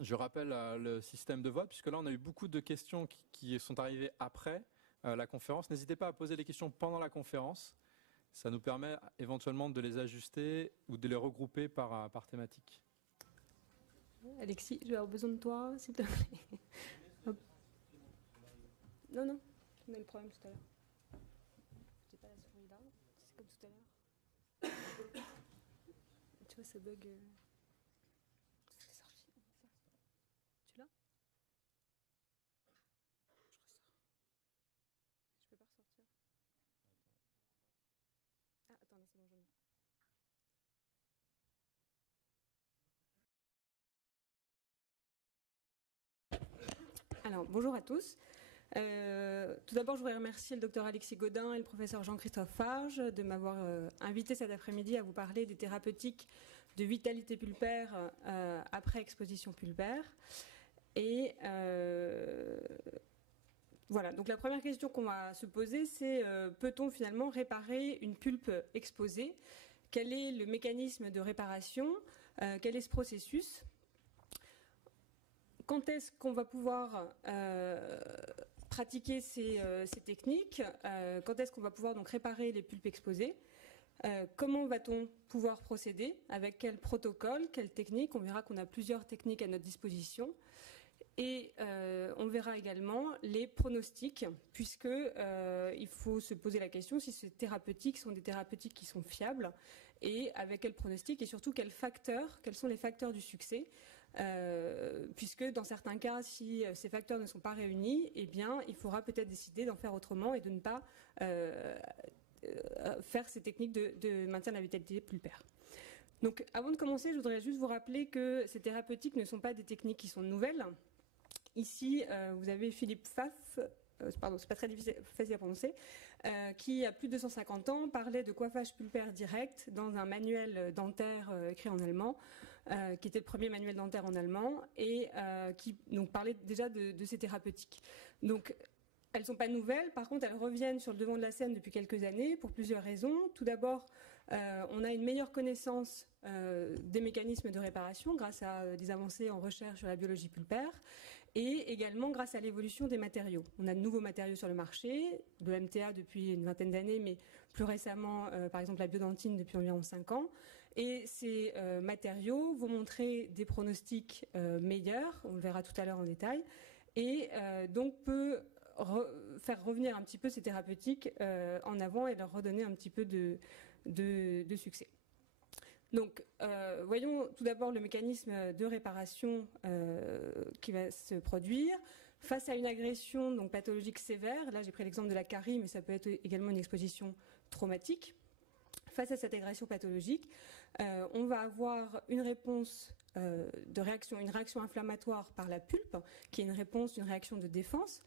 Je rappelle le système de vote, puisque là on a eu beaucoup de questions qui sont arrivées après la conférence. N'hésitez pas à poser les questions pendant la conférence. Ça nous permet éventuellement de les ajuster ou de les regrouper par thématique. Alexis, je vais avoir besoin de toi, s'il te plaît. Hop. Non, non, on a le problème tout à l'heure. J'ai pas la souris là, c'est comme tout à l'heure. Tu vois, ça bug. C'est sorti. Tu l'as? Je peux pas ressortir. Ah, attends, là, c'est bon, j'en ai. Alors, bonjour à tous. Tout d'abord, je voudrais remercier le docteur Alexis Godin et le professeur Jean-Christophe Farge de m'avoir invité cet après-midi à vous parler des thérapeutiques de vitalité pulpaire après exposition pulpaire. Et voilà, donc la première question qu'on va se poser, c'est peut-on finalement réparer une pulpe exposée? Quel est le mécanisme de réparation? Quel est ce processus? Quand est-ce qu'on va pouvoir pratiquer ces techniques? Quand est-ce qu'on va pouvoir donc réparer les pulpes exposées? Comment va-t-on pouvoir procéder? Avec quel protocole? Quelle technique? On verra qu'on a plusieurs techniques à notre disposition. Et on verra également les pronostics, puisque il faut se poser la question si ces thérapeutiques sont des thérapeutiques qui sont fiables, et avec quel pronostic, et surtout quels sont les facteurs du succès. Puisque dans certains cas, si ces facteurs ne sont pas réunis, eh bien, il faudra peut-être décider d'en faire autrement et de ne pas faire ces techniques de maintien de la vitalité pulpaire. Donc, avant de commencer, je voudrais juste vous rappeler que ces thérapeutiques ne sont pas des techniques qui sont nouvelles. Ici, vous avez Philippe Pfaff, pardon, c'est pas très facile à prononcer, qui, a plus de 250 ans, parlait de coiffage pulpaire direct dans un manuel dentaire écrit en allemand, qui était le premier manuel dentaire en allemand, et qui donc, parlait déjà de ces thérapeutiques. Donc, elles ne sont pas nouvelles, par contre, elles reviennent sur le devant de la scène depuis quelques années pour plusieurs raisons. Tout d'abord, on a une meilleure connaissance des mécanismes de réparation grâce à des avancées en recherche sur la biologie pulpaire, et également grâce à l'évolution des matériaux. On a de nouveaux matériaux sur le marché, le MTA depuis une vingtaine d'années, mais plus récemment, par exemple, la biodentine depuis environ 5 ans. Et ces matériaux vont montrer des pronostics meilleurs, on le verra tout à l'heure en détail, et donc peut faire revenir un petit peu ces thérapeutiques en avant et leur redonner un petit peu de succès. Donc, voyons tout d'abord le mécanisme de réparation qui va se produire face à une agression donc, pathologique sévère. Là, j'ai pris l'exemple de la carie, mais ça peut être également une exposition traumatique. Face à cette agression pathologique, on va avoir une réponse une réaction inflammatoire par la pulpe, qui est une réaction de défense,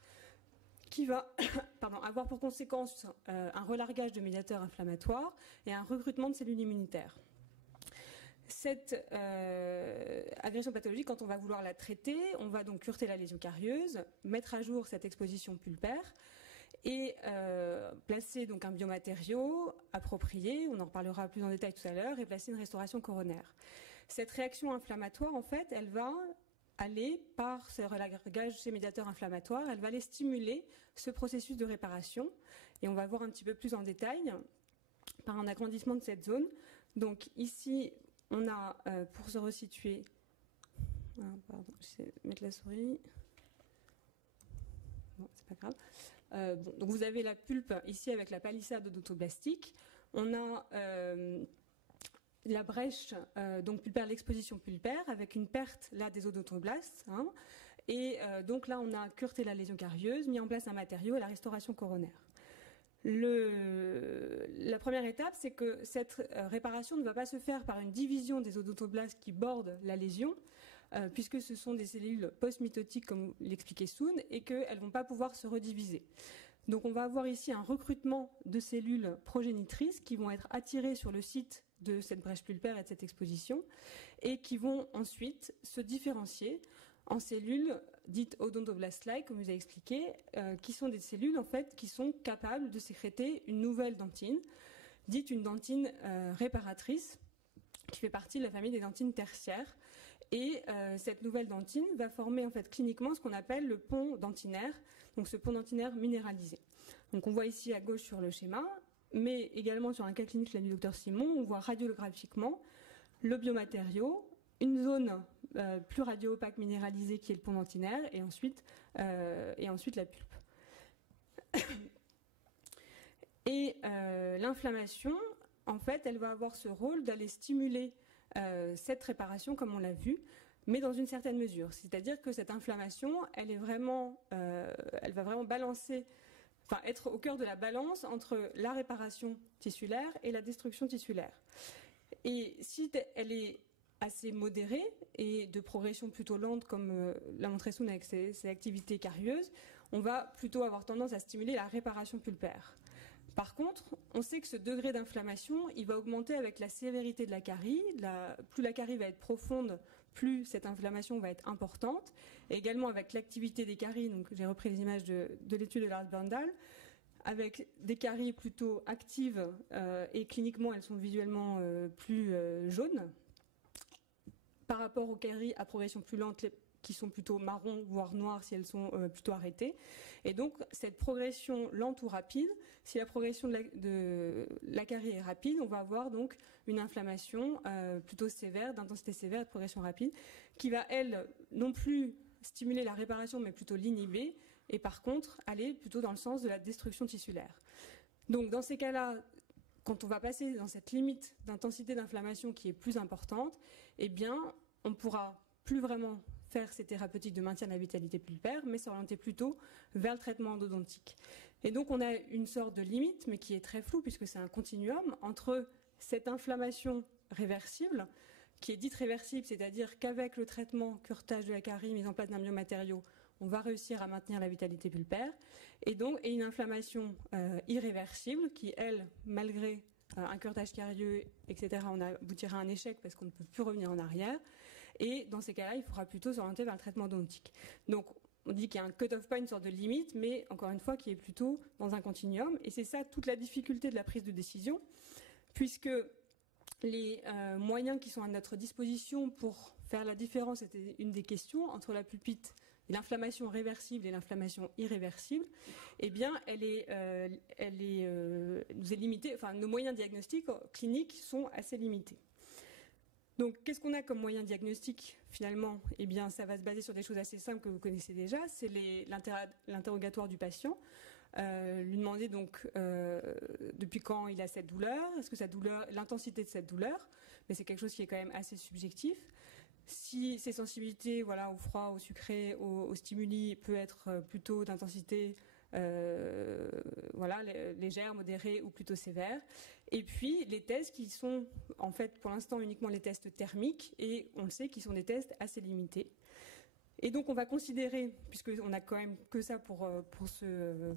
qui va avoir pour conséquence un relargage de médiateurs inflammatoires et un recrutement de cellules immunitaires. Cette agression pathologique, quand on va vouloir la traiter, on va donc cureter la lésion carieuse, mettre à jour cette exposition pulpaire et placer donc un biomatériau approprié, on en reparlera plus en détail tout à l'heure, et placer une restauration coronaire. Cette réaction inflammatoire, en fait, elle va aller, par ce relagage ces médiateurs inflammatoires, elle va aller stimuler ce processus de réparation, et on va voir un petit peu plus en détail par un agrandissement de cette zone. Donc ici, on a, pour se resituer, pardon, je vais mettre la souris, bon, c'est pas grave. Donc vous avez la pulpe ici avec la palissade odontoblastique. On a la brèche donc pulpaire, l'exposition pulpaire avec une perte là des odontoblastes. Et donc là, on a cureté la lésion carieuse, mis en place un matériau et la restauration coronaire. La première étape, c'est que cette réparation ne va pas se faire par une division des odontoblastes qui bordent la lésion, puisque ce sont des cellules post-mitotiques, comme l'expliquait Soun, et qu'elles ne vont pas pouvoir se rediviser. Donc on va avoir ici un recrutement de cellules progénitrices qui vont être attirées sur le site de cette brèche pulpaire et de cette exposition, et qui vont ensuite se différencier en cellules dites odontoblast-like, comme je vous ai expliqué, qui sont des cellules en fait qui sont capables de sécréter une nouvelle dentine, dite une dentine réparatrice, qui fait partie de la famille des dentines tertiaires, Et cette nouvelle dentine va former en fait cliniquement ce qu'on appelle le pont dentinaire, donc ce pont dentinaire minéralisé. Donc on voit ici à gauche sur le schéma, mais également sur un cas clinique du docteur Simon, on voit radiographiquement le biomatériau, une zone plus radio-opaque minéralisée qui est le pont dentinaire, et ensuite la pulpe. Et l'inflammation, en fait, elle va avoir ce rôle d'aller stimuler cette réparation, comme on l'a vu, mais dans une certaine mesure. C'est-à-dire que cette inflammation, elle va vraiment balancer, enfin être au cœur de la balance entre la réparation tissulaire et la destruction tissulaire. Et si elle est assez modérée et de progression plutôt lente, comme l'a montré Soun avec ses activités carieuses, on va plutôt avoir tendance à stimuler la réparation pulpaire. Par contre, on sait que ce degré d'inflammation, il va augmenter avec la sévérité de la carie. Plus la carie va être profonde, plus cette inflammation va être importante. Et également avec l'activité des caries, donc j'ai repris les images de l'étude de Lars Berndal, avec des caries plutôt actives et cliniquement elles sont visuellement plus jaunes, par rapport aux caries à progression plus lente, qui sont plutôt marron, voire noires si elles sont plutôt arrêtées. Et donc, cette progression lente ou rapide, si la progression de la carie est rapide, on va avoir donc une inflammation plutôt sévère, d'intensité sévère et de progression rapide, qui va, elle, non plus stimuler la réparation, mais plutôt l'inhiber, et par contre, aller plutôt dans le sens de la destruction tissulaire. Donc, dans ces cas-là, quand on va passer dans cette limite d'intensité d'inflammation qui est plus importante, eh bien, on ne pourra plus vraiment faire ces thérapeutiques de maintien de la vitalité pulpaire, mais s'orienter plutôt vers le traitement endodontique. Et donc on a une sorte de limite, mais qui est très floue, puisque c'est un continuum entre cette inflammation réversible, qui est dite réversible, c'est-à-dire qu'avec le traitement, curetage de la carie, mise en place d'un biomatériau, on va réussir à maintenir la vitalité pulpaire, et une inflammation irréversible, qui, elle, malgré un curetage carieux, etc., on aboutira à un échec parce qu'on ne peut plus revenir en arrière. Et dans ces cas-là, il faudra plutôt s'orienter vers le traitement odontique. Donc, on dit qu'il y a un cut-off point, une sorte de limite, mais encore une fois, qui est plutôt dans un continuum. Et c'est ça toute la difficulté de la prise de décision, puisque les moyens qui sont à notre disposition pour faire la différence, c'était une des questions, entre la pulpite et l'inflammation réversible et l'inflammation irréversible, eh bien, nous est limitée, enfin, nos moyens diagnostiques cliniques sont assez limités. Donc, qu'est-ce qu'on a comme moyen diagnostique finalement? Eh bien, ça va se baser sur des choses assez simples que vous connaissez déjà. C'est l'interrogatoire du patient. Lui demander donc depuis quand il a cette douleur, est-ce que l'intensité de cette douleur, mais c'est quelque chose qui est quand même assez subjectif. Si ses sensibilités, voilà, au froid, au sucré, au stimuli, peut être plutôt d'intensité légère, modérée ou plutôt sévère. Et puis les tests qui sont en fait pour l'instant uniquement les tests thermiques, et on le sait qu'ils sont des tests assez limités. Et donc on va considérer, puisqu'on n'a quand même que ça pour se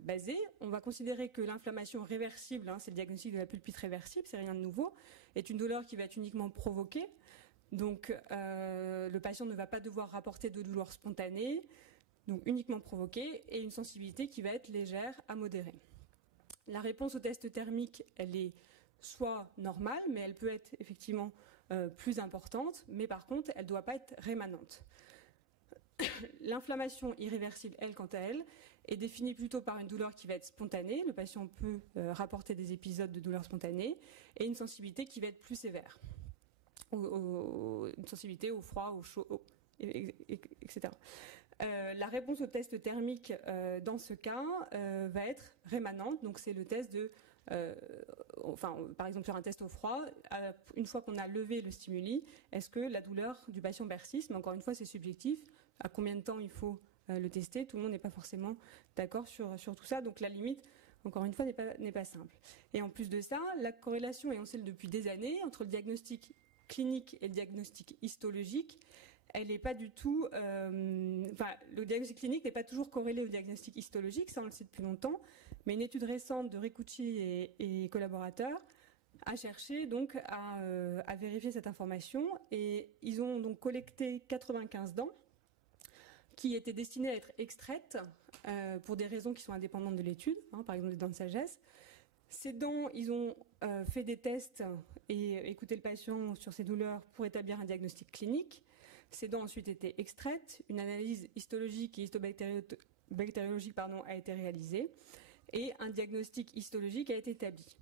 baser, on va considérer que l'inflammation réversible, c'est le diagnostic de la pulpite réversible, c'est rien de nouveau, est une douleur qui va être uniquement provoquée. Donc le patient ne va pas devoir rapporter de douleur spontanée, donc uniquement provoquée, et une sensibilité qui va être légère à modérée. La réponse au test thermique, elle est soit normale, mais elle peut être effectivement plus importante, mais par contre, elle ne doit pas être rémanente. L'inflammation irréversible, elle, quant à elle, est définie plutôt par une douleur qui va être spontanée. Le patient peut rapporter des épisodes de douleur spontanée, et une sensibilité qui va être plus sévère. Une sensibilité au froid, au chaud, etc. La réponse au test thermique dans ce cas va être rémanente, donc c'est le test par exemple sur un test au froid, une fois qu'on a levé le stimuli, est-ce que la douleur du patient persiste? Mais encore une fois, c'est subjectif. À combien de temps il faut le tester? Tout le monde n'est pas forcément d'accord sur tout ça, donc la limite, encore une fois, n'est pas simple. Et en plus de ça, la corrélation, et on sait depuis des années, entre le diagnostic clinique et le diagnostic histologique, elle n'est pas du tout... le diagnostic clinique n'est pas toujours corrélé au diagnostic histologique, ça on le sait depuis longtemps, mais une étude récente de Ricucci et collaborateurs a cherché donc à vérifier cette information, et ils ont donc collecté 95 dents qui étaient destinées à être extraites pour des raisons qui sont indépendantes de l'étude, par exemple des dents de sagesse. Ces dents, ils ont fait des tests et écouté le patient sur ses douleurs pour établir un diagnostic clinique. Ces dents ont ensuite été extraites, une analyse histologique et histobactériologique a été réalisée et un diagnostic histologique a été établi.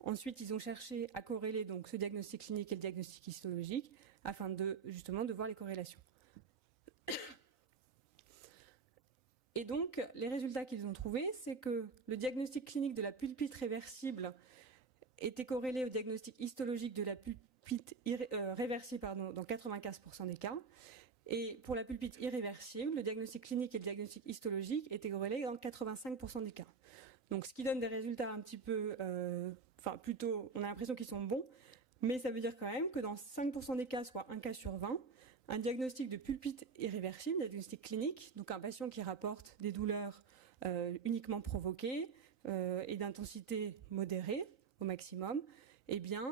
Ensuite, ils ont cherché à corréler donc ce diagnostic clinique et le diagnostic histologique afin justement de voir les corrélations. Et donc, les résultats qu'ils ont trouvés, c'est que le diagnostic clinique de la pulpite réversible était corrélé au diagnostic histologique de la pulpite réversible dans 95% des cas. Et pour la pulpite irréversible, le diagnostic clinique et le diagnostic histologique étaient corrélés dans 85% des cas. Donc, ce qui donne des résultats un petit peu, plutôt, on a l'impression qu'ils sont bons, mais ça veut dire quand même que dans 5% des cas, soit un cas sur 20, un diagnostic de pulpite irréversible, diagnostic clinique, donc un patient qui rapporte des douleurs uniquement provoquées et d'intensité modérée au maximum, eh bien,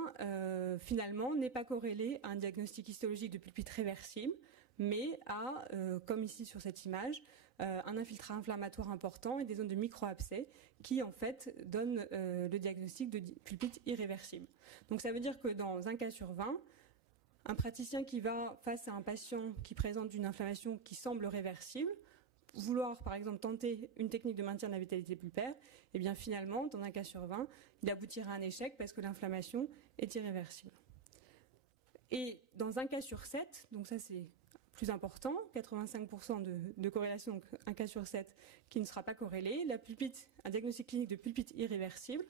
finalement, n'est pas corrélé à un diagnostic histologique de pulpite réversible, mais à, comme ici sur cette image, un infiltrat inflammatoire important et des zones de micro-abcès qui, en fait, donnent le diagnostic de pulpite irréversible. Donc, ça veut dire que dans un cas sur 20, un praticien qui va face à un patient qui présente une inflammation qui semble réversible, vouloir par exemple tenter une technique de maintien de la vitalité pulpaire, eh bien finalement, dans un cas sur 20, il aboutira à un échec parce que l'inflammation est irréversible. Et dans un cas sur 7, donc ça c'est plus important, 85% de corrélation, donc un cas sur 7 qui ne sera pas corrélé, un diagnostic clinique de pulpite irréversible,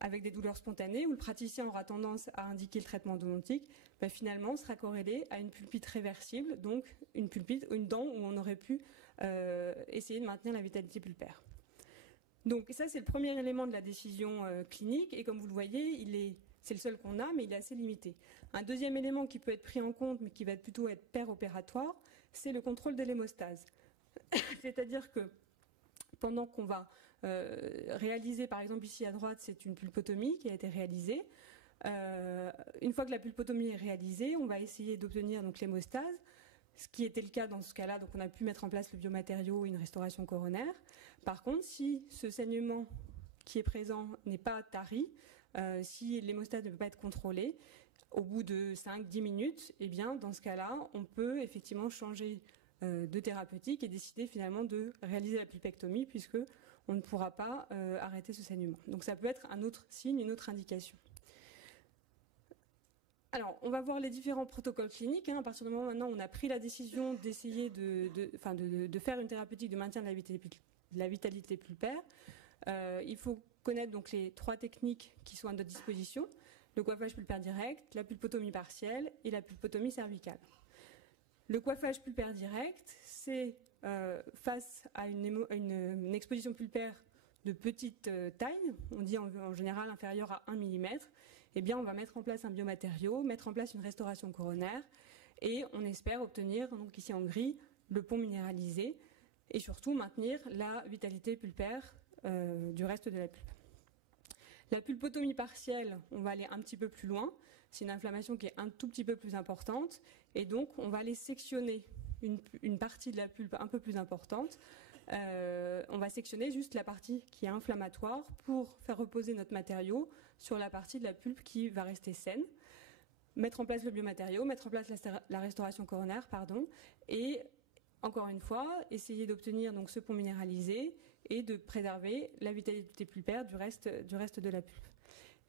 avec des douleurs spontanées, où le praticien aura tendance à indiquer le traitement endodontique, finalement sera corrélé à une pulpite réversible, donc une dent où on aurait pu essayer de maintenir la vitalité pulpaire. Donc ça, c'est le premier élément de la décision clinique, et comme vous le voyez, c'est le seul qu'on a, mais il est assez limité. Un deuxième élément qui peut être pris en compte, mais qui va plutôt être péropératoire, c'est le contrôle de l'hémostase. C'est-à-dire que pendant qu'on va réaliser, par exemple ici à droite, c'est une pulpotomie qui a été réalisée. Une fois que la pulpotomie est réalisée, on va essayer d'obtenir donc l'hémostase, ce qui était le cas dans ce cas-là, donc on a pu mettre en place le biomatériau et une restauration coronaire. Par contre, si ce saignement qui est présent n'est pas tari, si l'hémostase ne peut pas être contrôlée, au bout de 5-10 minutes, eh bien, dans ce cas-là, on peut effectivement changer de thérapeutique et décider finalement de réaliser la pulpectomie puisque on ne pourra pas arrêter ce saignement. Donc ça peut être un autre signe, une autre indication. Alors, on va voir les différents protocoles cliniques. À partir du moment où maintenant on a pris la décision d'essayer de faire une thérapeutique de maintien de la vitalité pulpaire, il faut connaître donc les 3 techniques qui sont à notre disposition: le coiffage pulpaire direct, la pulpotomie partielle et la pulpotomie cervicale. Le coiffage pulpaire direct, c'est face à une exposition pulpaire de petite taille, on dit en général inférieure à 1 mm, eh bien on va mettre en place un biomatériau, mettre en place une restauration coronaire et on espère obtenir, donc ici en gris, le pont minéralisé et surtout maintenir la vitalité pulpaire du reste de la pulpe. La pulpotomie partielle, on va aller un petit peu plus loin. C'est une inflammation qui est un tout petit peu plus importante et donc on va aller sectionner une partie de la pulpe un peu plus importante. On va sectionner juste la partie qui est inflammatoire pour faire reposer notre matériau sur la partie de la pulpe qui va rester saine. Mettre en place le biomatériau, mettre en place la restauration coronaire, et encore une fois, essayer d'obtenir donc ce pont minéralisé et de préserver la vitalité pulpaire du reste de la pulpe.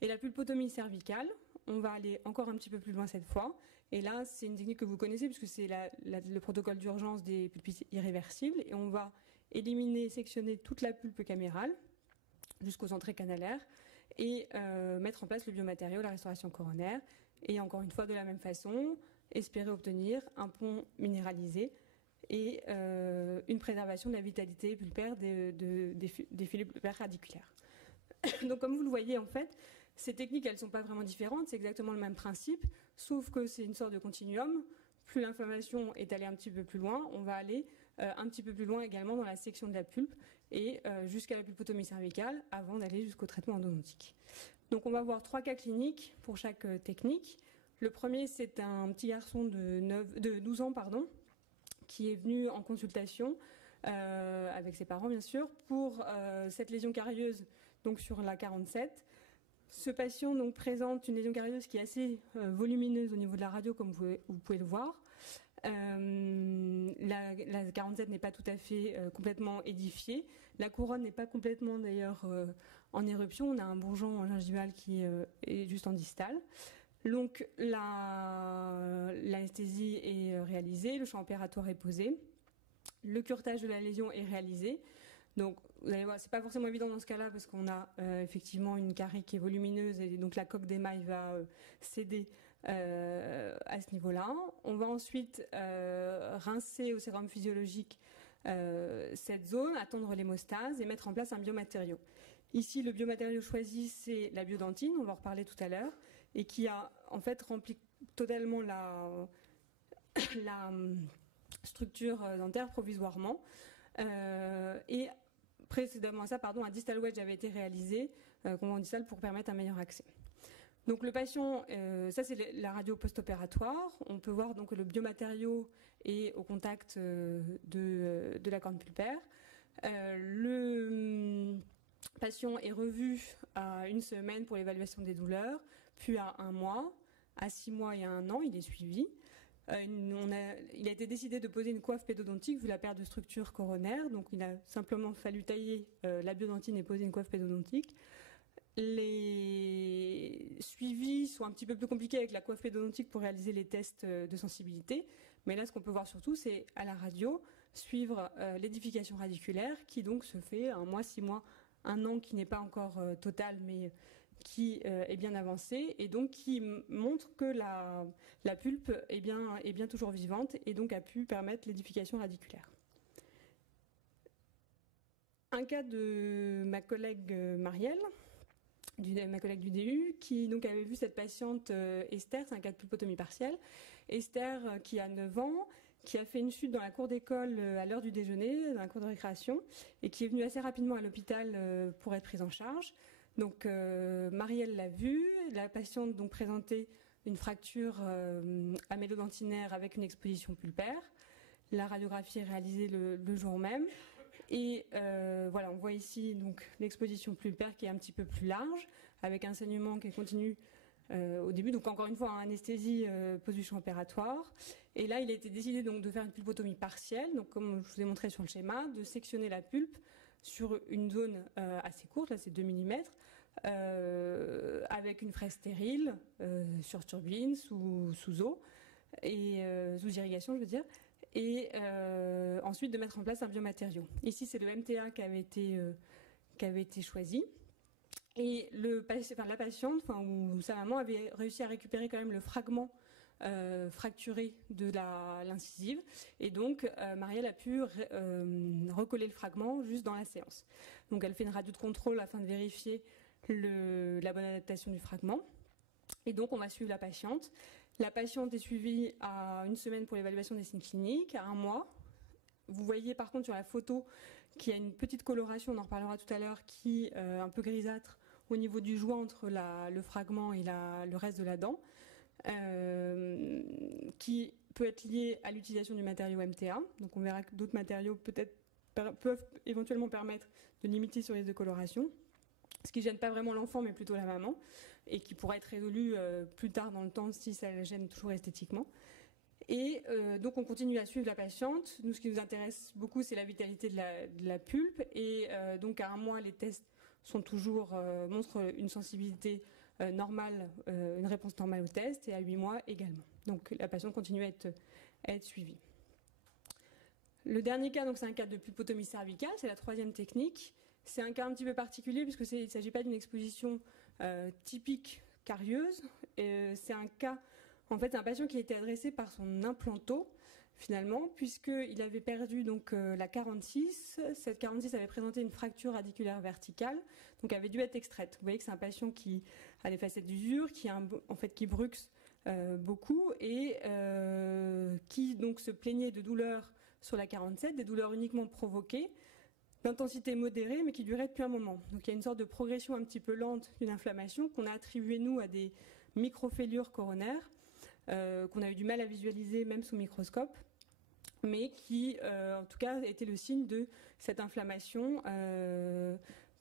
Et la pulpotomie cervicale, on va aller encore un petit peu plus loin cette fois. Et là, c'est une technique que vous connaissez puisque c'est le protocole d'urgence des pulpites irréversibles. Et on va éliminer, sectionner toute la pulpe camérale jusqu'aux entrées canalaires et mettre en place le biomatériau, la restauration coronaire. Et encore une fois, de la même façon, espérer obtenir un pont minéralisé et une préservation de la vitalité pulpaire des filets pulpaires radiculaires. Donc comme vous le voyez, en fait, ces techniques, elles ne sont pas vraiment différentes, c'est exactement le même principe, sauf que c'est une sorte de continuum. Plus l'inflammation est allée un petit peu plus loin, on va aller un petit peu plus loin également dans la section de la pulpe et jusqu'à la pulpotomie cervicale avant d'aller jusqu'au traitement endodontique. Donc on va voir 3 cas cliniques pour chaque technique. Le premier, c'est un petit garçon de 12 ans, qui est venu en consultation avec ses parents bien sûr pour cette lésion carieuse donc sur la 47. Ce patient donc présente une lésion carieuse qui est assez volumineuse au niveau de la radio, comme vous pouvez le voir. La 47 n'est pas tout à fait complètement édifiée. La couronne n'est pas complètement d'ailleurs en éruption. On a un bourgeon gingival qui est juste en distal. Donc l'anesthésie est réalisée, le champ opératoire est posé, le curetage de la lésion est réalisé. Donc vous allez voir, c'est pas forcément évident dans ce cas-là parce qu'on a effectivement une carie qui est volumineuse et donc la coque d'émail va céder à ce niveau-là. On va ensuite rincer au sérum physiologique cette zone, attendre l'hémostase et mettre en place un biomatériau. Ici, le biomatériau choisi, c'est la biodentine, on va en reparler tout à l'heure, et qui a en fait rempli totalement la structure dentaire provisoirement. Et précédemment à ça, un distal wedge avait été réalisé, en distal, pour permettre un meilleur accès. Donc le patient, ça c'est la radio post-opératoire. On peut voir donc que le biomatériau est au contact de la corne pulpaire. Le patient est revu à 1 semaine pour l'évaluation des douleurs, puis à 1 mois, à 6 mois et à 1 an, il est suivi. Il a été décidé de poser une coiffe pédodontique vu la perte de structure coronaire, donc il a simplement fallu tailler la biodentine et poser une coiffe pédodontique. Les suivis sont un petit peu plus compliqués avec la coiffe pédodontique pour réaliser les tests de sensibilité, mais là ce qu'on peut voir surtout c'est à la radio suivre l'édification radiculaire qui donc se fait 1 mois, 6 mois, 1 an qui n'est pas encore total mais qui est bien avancé et donc qui montre que la pulpe est bien toujours vivante et donc a pu permettre l'édification radiculaire. Un cas de ma collègue Marielle, ma collègue du DU, qui donc avait vu cette patiente Esther, c'est un cas de pulpotomie partielle. Esther qui a 9 ans, qui a fait une chute dans la cour d'école à l'heure du déjeuner, dans la cour de récréation, et qui est venue assez rapidement à l'hôpital pour être prise en charge. Donc Marielle l'a vue, la patiente donc présentait une fracture amélodentinaire avec une exposition pulpaire. La radiographie est réalisée le jour même. Et voilà, on voit ici donc l'exposition pulpaire qui est un petit peu plus large, avec un saignement qui continue au début. Donc encore une fois, anesthésie position opératoire. Et là, il a été décidé donc de faire une pulpotomie partielle, donc comme je vous ai montré sur le schéma, de sectionner la pulpe sur une zone assez courte, là c'est 2 mm, avec une fraise stérile, sur turbine, sous eau, et sous irrigation je veux dire. Et ensuite de mettre en place un biomatériau. Ici, c'est le MTA qui avait été choisi. Et la patiente, ou sa maman, avait réussi à récupérer quand même le fragment fracturé de l'incisive. Et donc, Marielle a pu recoller le fragment juste dans la séance. Donc, elle fait une radio de contrôle afin de vérifier la bonne adaptation du fragment. Et donc, on va suivre la patiente. La patiente est suivie à 1 semaine pour l'évaluation des signes cliniques, à 1 mois. Vous voyez par contre sur la photo qu'il y a une petite coloration, on en reparlera tout à l'heure, qui est un peu grisâtre au niveau du joint entre le fragment et le reste de la dent, qui peut être liée à l'utilisation du matériau MTA. Donc on verra que d'autres matériaux peuvent éventuellement permettre de limiter ce risque de coloration, ce qui ne gêne pas vraiment l'enfant mais plutôt la maman, et qui pourra être résolu plus tard dans le temps si ça la gêne toujours esthétiquement. Et donc on continue à suivre la patiente. Nous, ce qui nous intéresse beaucoup, c'est la vitalité de la pulpe. Et donc à 1 mois, les tests sont montrent une sensibilité normale, une réponse normale au test, et à 8 mois également. Donc la patiente continue à être suivie. Le dernier cas, donc c'est un cas de pulpotomie cervicale, c'est la 3e technique. C'est un cas un petit peu particulier puisque il ne s'agit pas d'une exposition typique carieuse. C'est un cas, en fait, un patient qui a été adressé par son implanto, finalement, puisqu'il avait perdu donc la 46. Cette 46 avait présenté une fracture radiculaire verticale, donc avait dû être extraite. Vous voyez que c'est un patient qui a des facettes d'usure, qui bruxe beaucoup et qui donc se plaignait de douleurs sur la 47, des douleurs uniquement provoquées, d'intensité modérée, mais qui durait depuis un moment. Donc il y a une sorte de progression un petit peu lente d'une inflammation qu'on a attribuée, nous, à des microfêlures coronaires, qu'on a eu du mal à visualiser même sous microscope, mais qui, en tout cas, était le signe de cette inflammation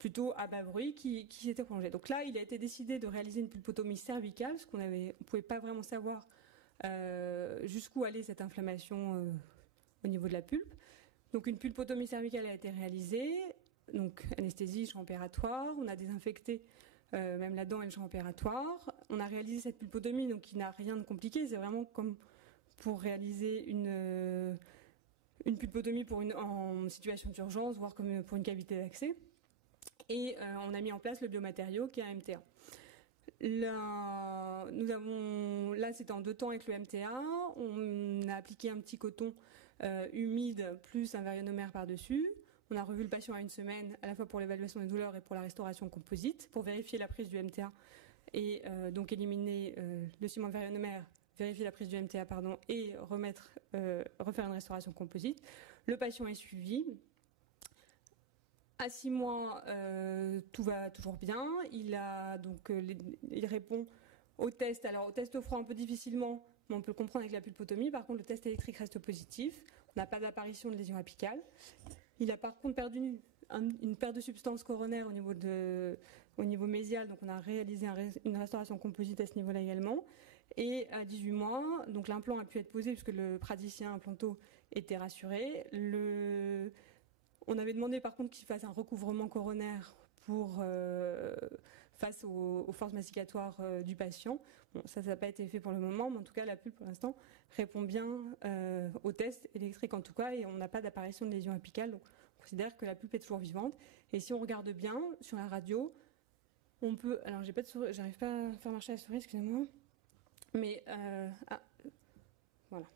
plutôt à bas bruit qui s'était prolongé. Donc là, il a été décidé de réaliser une pulpotomie cervicale, parce qu'on ne pouvait pas vraiment savoir jusqu'où allait cette inflammation au niveau de la pulpe. Donc une pulpotomie cervicale a été réalisée, donc anesthésie, champ opératoire, on a désinfecté même la dent et le champ opératoire. On a réalisé cette pulpotomie, donc qui n'a rien de compliqué, c'est vraiment comme pour réaliser une pulpotomie en situation d'urgence, voire comme pour une cavité d'accès. Et on a mis en place le biomatériau qui est un MTA. Là, c'était en 2 temps avec le MTA. On a appliqué un petit coton humide plus un varionomère par-dessus. On a revu le patient à 1 semaine, à la fois pour l'évaluation des douleurs et pour la restauration composite, pour vérifier la prise du MTA et donc éliminer le ciment varionomère, vérifier la prise du MTA, et refaire une restauration composite. Le patient est suivi. À 6 mois, tout va toujours bien. Il répond au test. Alors, au test au froid, un peu difficilement, mais on peut le comprendre avec la pulpotomie. Par contre, le test électrique reste positif. On n'a pas d'apparition de lésion apicale. Il a par contre perdu une perte de substance coronaire au niveau mésial. Donc, on a réalisé une restauration composite à ce niveau-là également. Et à 18 mois, donc l'implant a pu être posé puisque le praticien implanto était rassuré. On avait demandé par contre qu'il fasse un recouvrement coronaire face aux forces masticatoires du patient. Bon, ça n'a pas été fait pour le moment, mais en tout cas la pulpe pour l'instant répond bien au test électrique en tout cas, et on n'a pas d'apparition de lésion apicale. Donc on considère que la pulpe est toujours vivante. Et si on regarde bien sur la radio, on peut. Alors j'arrive pas à faire marcher la souris, excusez-moi. Mais voilà.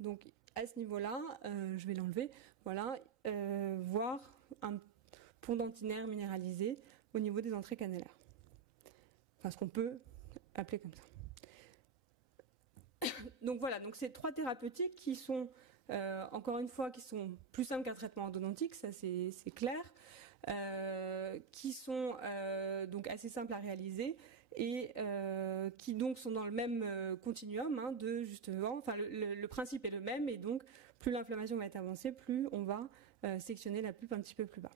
Donc à ce niveau-là, je vais l'enlever. Voilà, voir un pont dentinaire minéralisé au niveau des entrées canalaires. Enfin, ce qu'on peut appeler comme ça. Donc voilà, donc c'est 3 thérapeutiques qui sont, encore une fois, qui sont plus simples qu'un traitement endodontique, ça c'est clair, qui sont donc assez simples à réaliser et qui donc sont dans le même continuum de justement, enfin le principe est le même, et donc plus l'inflammation va être avancée, plus on va sectionner la pulpe un petit peu plus bas.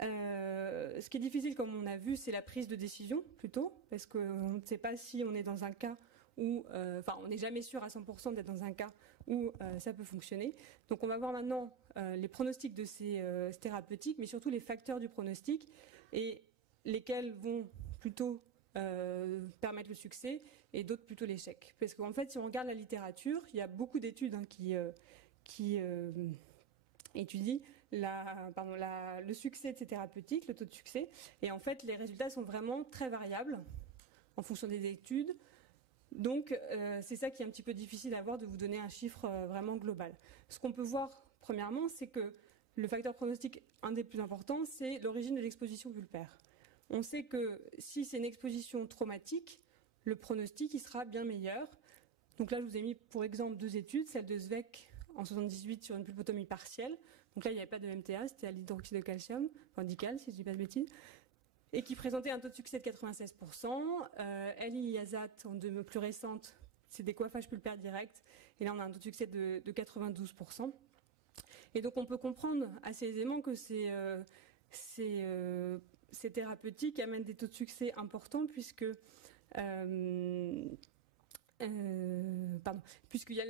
Ce qui est difficile, comme on a vu, c'est la prise de décision plutôt, parce qu'on ne sait pas si on est dans un cas où, on n'est jamais sûr à 100% d'être dans un cas où ça peut fonctionner. Donc on va voir maintenant les pronostics de ces thérapeutiques, mais surtout les facteurs du pronostic et lesquels vont plutôt permettre le succès et d'autres plutôt l'échec. Parce qu'en fait, si on regarde la littérature, il y a beaucoup d'études qui étudient le succès de ces thérapeutiques, le taux de succès. Et en fait, les résultats sont vraiment très variables en fonction des études. Donc, c'est ça qui est un petit peu difficile à voir, de vous donner un chiffre vraiment global. Ce qu'on peut voir, premièrement, c'est que le facteur pronostic, un des plus importants, c'est l'origine de l'exposition pulpaire. On sait que si c'est une exposition traumatique, le pronostic il sera bien meilleur. Donc là, je vous ai mis pour exemple 2 études, celle de Zweck en 78 sur une pulpotomie partielle. Donc là, il n'y avait pas de MTA, c'était à l'hydroxyde de calcium, enfin dical, si je ne dis pas de bêtises, et qui présentait un taux de succès de 96%. Eli Yazat, en 2 plus récentes, c'est des coiffages pulpaires directs, et là on a un taux de succès de 92%. Et donc on peut comprendre assez aisément que ces thérapeutiques amènent des taux de succès importants puisque là,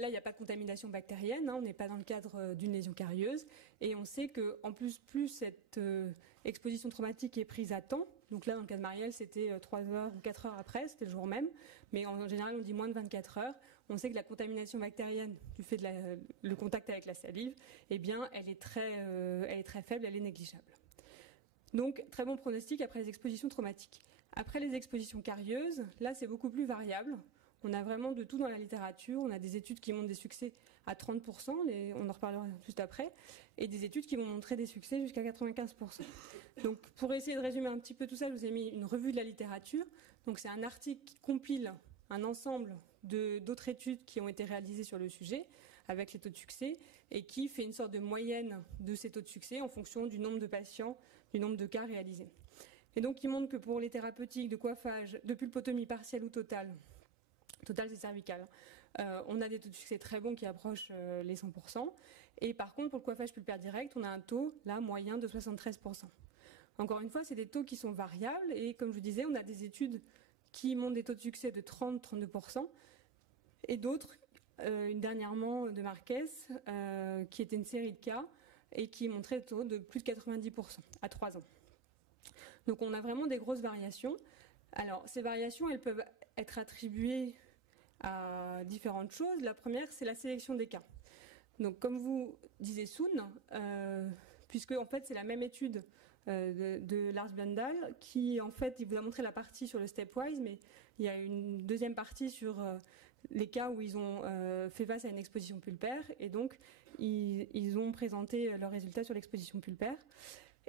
il n'y a pas de contamination bactérienne, on n'est pas dans le cadre d'une lésion carieuse, et on sait qu'en plus cette exposition traumatique est prise à temps. Donc là, dans le cas de Marielle, c'était 3 heures ou 4 heures après, c'était le jour même, mais en général, on dit moins de 24 heures. On sait que la contamination bactérienne, du fait de le contact avec la salive, eh bien, elle est très faible, elle est négligeable. Donc, très bon pronostic après les expositions traumatiques. Après les expositions carieuses, là, c'est beaucoup plus variable. On a vraiment de tout dans la littérature. On a des études qui montrent des succès à 30%, on en reparlera juste après, et des études qui vont montrer des succès jusqu'à 95%. Donc, pour essayer de résumer un petit peu tout ça, je vous ai mis une revue de la littérature. Donc, c'est un article qui compile un ensemble d'autres études qui ont été réalisées sur le sujet, avec les taux de succès, et qui fait une sorte de moyenne de ces taux de succès en fonction du nombre de patients, du nombre de cas réalisés. Et donc, il montre que pour les thérapeutiques de coiffage, de pulpotomie partielle ou totale c'est cervical, on a des taux de succès très bons qui approchent les 100%. Et par contre, pour le coiffage pulpaire direct, on a un taux, là, moyen de 73%. Encore une fois, c'est des taux qui sont variables et comme je vous disais, on a des études qui montrent des taux de succès de 30-32% et d'autres, une dernièrement de Marquez, qui était une série de cas et qui montrait des taux de plus de 90% à 3 ans. Donc on a vraiment des grosses variations. Alors ces variations, elles peuvent être attribuées à différentes choses. La première, c'est la sélection des cas. Donc comme vous disait Soon, puisque en fait c'est la même étude de Lars Blundell qui en fait il vous a montré la partie sur le stepwise, mais il y a une deuxième partie sur les cas où ils ont fait face à une exposition pulpaire et donc ils ont présenté leurs résultats sur l'exposition pulpaire.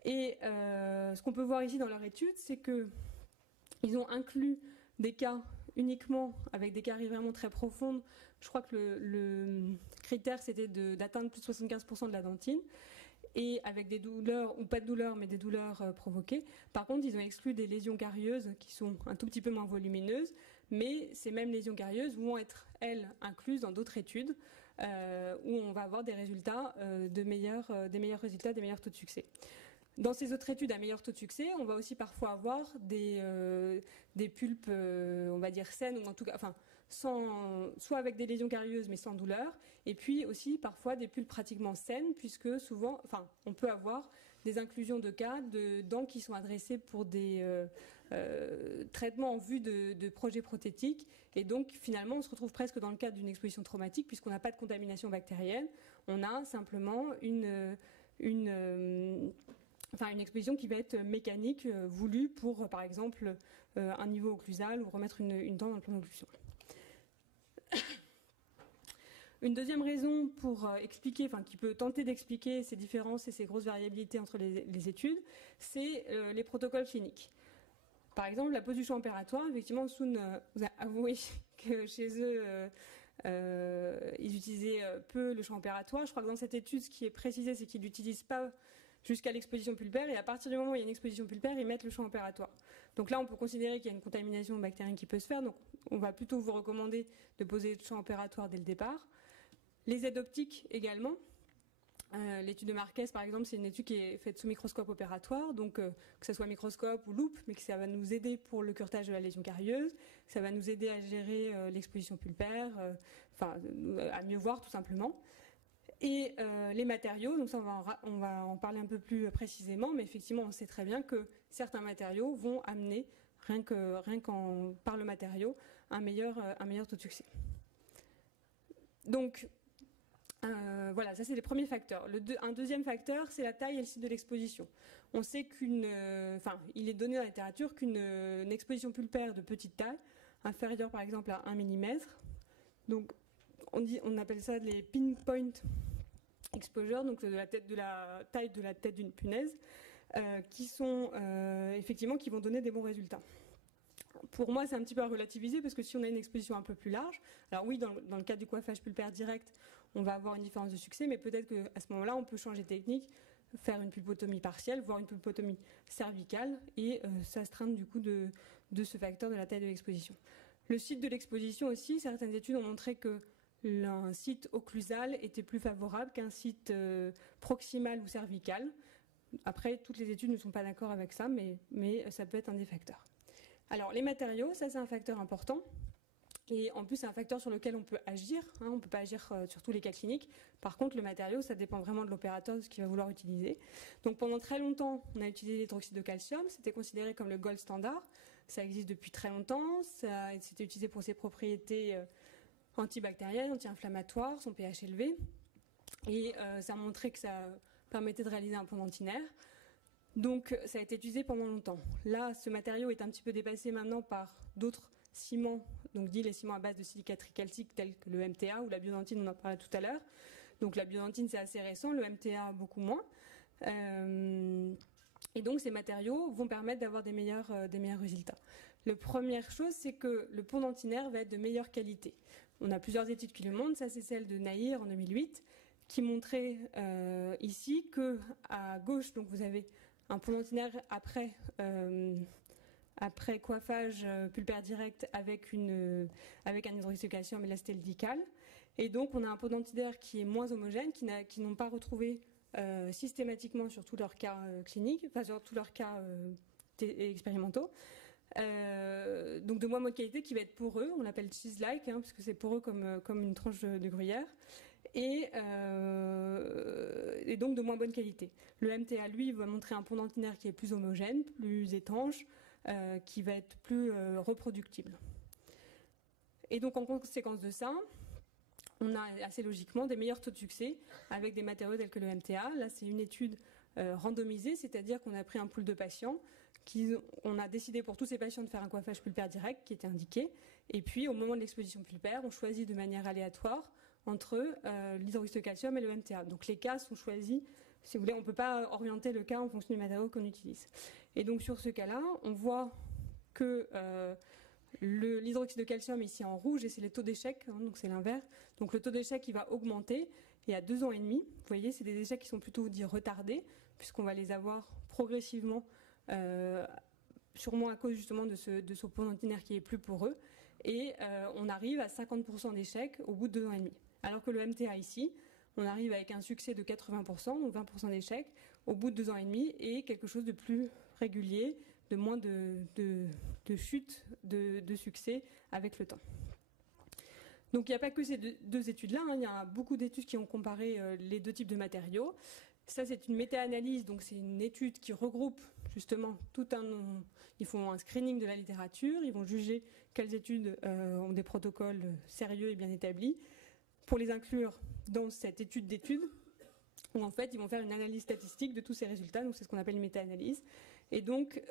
Et ce qu'on peut voir ici dans leur étude, c'est qu'ils ont inclus des cas uniquement avec des caries vraiment très profondes. Je crois que le critère, c'était d'atteindre plus de 75% de la dentine, et avec des douleurs, ou pas de douleurs, mais des douleurs provoquées. Par contre, ils ont exclu des lésions carieuses qui sont un tout petit peu moins volumineuses, mais ces mêmes lésions carieuses vont être, elles, incluses dans d'autres études, où on va avoir des résultats, des meilleurs résultats, des meilleurs taux de succès. Dans ces autres études à meilleur taux de succès, on va aussi parfois avoir des pulpes, on va dire saines, ou en tout cas, enfin, soit avec des lésions carieuses mais sans douleur, et puis aussi parfois des pulpes pratiquement saines, puisque souvent, enfin, on peut avoir des inclusions de cas de dents qui sont adressées pour des traitements en vue de projets prothétiques, et donc finalement on se retrouve presque dans le cadre d'une exposition traumatique puisqu'on n'a pas de contamination bactérienne, on a simplement une exposition qui va être mécanique, voulue pour, par exemple, un niveau occlusal ou remettre une dent dans le plan d'occlusion. Une deuxième raison pour expliquer, enfin qui peut tenter d'expliquer ces différences et ces grosses variabilités entre les études, c'est les protocoles cliniques. Par exemple, la pose du champ opératoire, effectivement, Soon vous a avoué que chez eux, ils utilisaient peu le champ opératoire. Je crois que dans cette étude, ce qui est précisé, c'est qu'ils l'utilisent pas jusqu'à l'exposition pulpaire, et à partir du moment où il y a une exposition pulpaire, ils mettent le champ opératoire. Donc là, on peut considérer qu'il y a une contamination bactérienne qui peut se faire, donc on va plutôt vous recommander de poser le champ opératoire dès le départ. Les aides optiques également. L'étude de Marquez, par exemple, c'est une étude qui est faite sous microscope opératoire, donc que ce soit microscope ou loupe, mais que ça va nous aider pour le curetage de la lésion carieuse, ça va nous aider à gérer l'exposition pulpaire, à mieux voir tout simplement. Et les matériaux, donc ça on va en parler un peu plus précisément, mais effectivement on sait très bien que certains matériaux vont amener, rien qu'en par le matériau, un meilleur taux de succès. Donc voilà, ça c'est les premiers facteurs. Un deuxième facteur, c'est la taille et le site de l'exposition. On sait il est donné dans la littérature qu'une exposition pulpaire de petite taille, inférieure par exemple à 1 mm, donc on appelle ça les pinpoint exposure, donc de la taille de la tête d'une punaise, qui sont effectivement qui vont donner des bons résultats. Pour moi, c'est un petit peu à relativiser parce que si on a une exposition un peu plus large, alors oui, dans le cadre du coiffage pulpaire direct, on va avoir une différence de succès, mais peut-être qu'à ce moment-là, on peut changer de technique, faire une pulpotomie partielle, voire une pulpotomie cervicale, et s'astreindre du coup de ce facteur de la taille de l'exposition. Le site de l'exposition aussi, certaines études ont montré que un site occlusal était plus favorable qu'un site proximal ou cervical. Après, toutes les études ne sont pas d'accord avec ça, mais ça peut être un des facteurs. Alors, les matériaux, ça c'est un facteur important. Et en plus, c'est un facteur sur lequel on peut agir. On ne peut pas agir sur tous les cas cliniques. Par contre, le matériau, ça dépend vraiment de l'opérateur, de ce qu'il va vouloir utiliser. Donc pendant très longtemps, on a utilisé l'hydroxyde de calcium. C'était considéré comme le gold standard. Ça existe depuis très longtemps. C'était utilisé pour ses propriétés antibactérienne, anti-inflammatoire, son pH élevé. Et ça a montré que ça permettait de réaliser un pont dentinaire. Donc ça a été utilisé pendant longtemps. Là, ce matériau est un petit peu dépassé maintenant par d'autres ciments, donc dit les ciments à base de silicate tricalcique tels que le MTA ou la biodentine, on en parlait tout à l'heure. Donc la biodentine c'est assez récent, le MTA beaucoup moins. Et donc ces matériaux vont permettre d'avoir des meilleurs résultats. La première chose, c'est que le pont dentinaire va être de meilleure qualité. On a plusieurs études qui le montrent, ça c'est celle de Nahir en 2008, qui montrait ici que à gauche, donc vous avez un pont dentinaire après coiffage pulpaire direct avec un hydroxyde de calcium et l'acétate dicale. Et donc on a un pont dentaire qui est moins homogène, qui n'ont pas retrouvé systématiquement sur tous leurs cas cliniques, enfin sur tous leurs cas expérimentaux. Donc de moins bonne qualité qui va être poreux, on l'appelle cheese-like, parce que c'est poreux comme une tranche de gruyère, et donc de moins bonne qualité. Le MTA, lui, va montrer un pont dentinaire qui est plus homogène, plus étanche, qui va être plus reproductible. Et donc en conséquence de ça, on a assez logiquement des meilleurs taux de succès avec des matériaux tels que le MTA. Là, c'est une étude randomisée, c'est-à-dire qu'on a pris un pool de patients, on a décidé pour tous ces patients de faire un coiffage pulpaire direct qui était indiqué, et puis au moment de l'exposition pulpaire, on choisit de manière aléatoire entre l'hydroxyde de calcium et le MTA. Donc les cas sont choisis, si vous voulez, on ne peut pas orienter le cas en fonction du matériau qu'on utilise. Et donc sur ce cas-là, on voit que l'hydroxyde de calcium ici en rouge, et c'est les taux d'échec, donc c'est l'inverse. Donc le taux d'échec il va augmenter, et à 2 ans et demi, vous voyez, c'est des échecs qui sont plutôt dits retardés, puisqu'on va les avoir progressivement, sûrement à cause justement de ce pont dentinaire qui est plus poreux, et on arrive à 50% d'échecs au bout de 2 ans et demi. Alors que le MTA ici, on arrive avec un succès de 80%, donc 20% d'échecs, au bout de 2 ans et demi, et quelque chose de plus régulier, de moins de chute de succès avec le temps. Donc il n'y a pas que ces deux études-là, il y a beaucoup d'études qui ont comparé les deux types de matériaux. Ça, c'est une méta-analyse, donc c'est une étude qui regroupe justement ils font un screening de la littérature, ils vont juger quelles études ont des protocoles sérieux et bien établis pour les inclure dans cette étude d'études, où en fait ils vont faire une analyse statistique de tous ces résultats, donc c'est ce qu'on appelle une méta-analyse. Et donc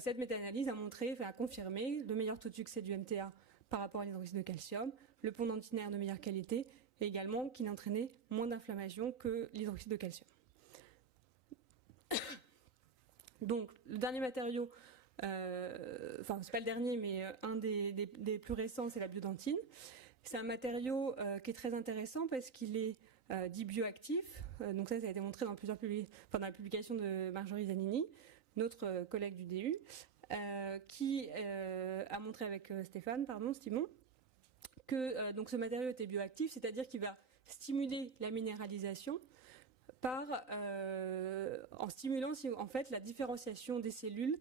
cette méta-analyse a confirmé le meilleur taux de succès du MTA par rapport à l'hydroxyde de calcium, le pont dentinaire de meilleure qualité, et également qu'il entraînait moins d'inflammation que l'hydroxyde de calcium. Donc le dernier matériau, enfin c'est pas le dernier, mais un des plus récents, c'est la biodentine. C'est un matériau qui est très intéressant parce qu'il est dit bioactif. Donc ça a été montré dans dans la publication de Marjorie Zanini, notre collègue du DU, qui a montré avec Simon, que donc ce matériau était bioactif, c'est-à-dire qu'il va stimuler la minéralisation en stimulant en fait la différenciation des cellules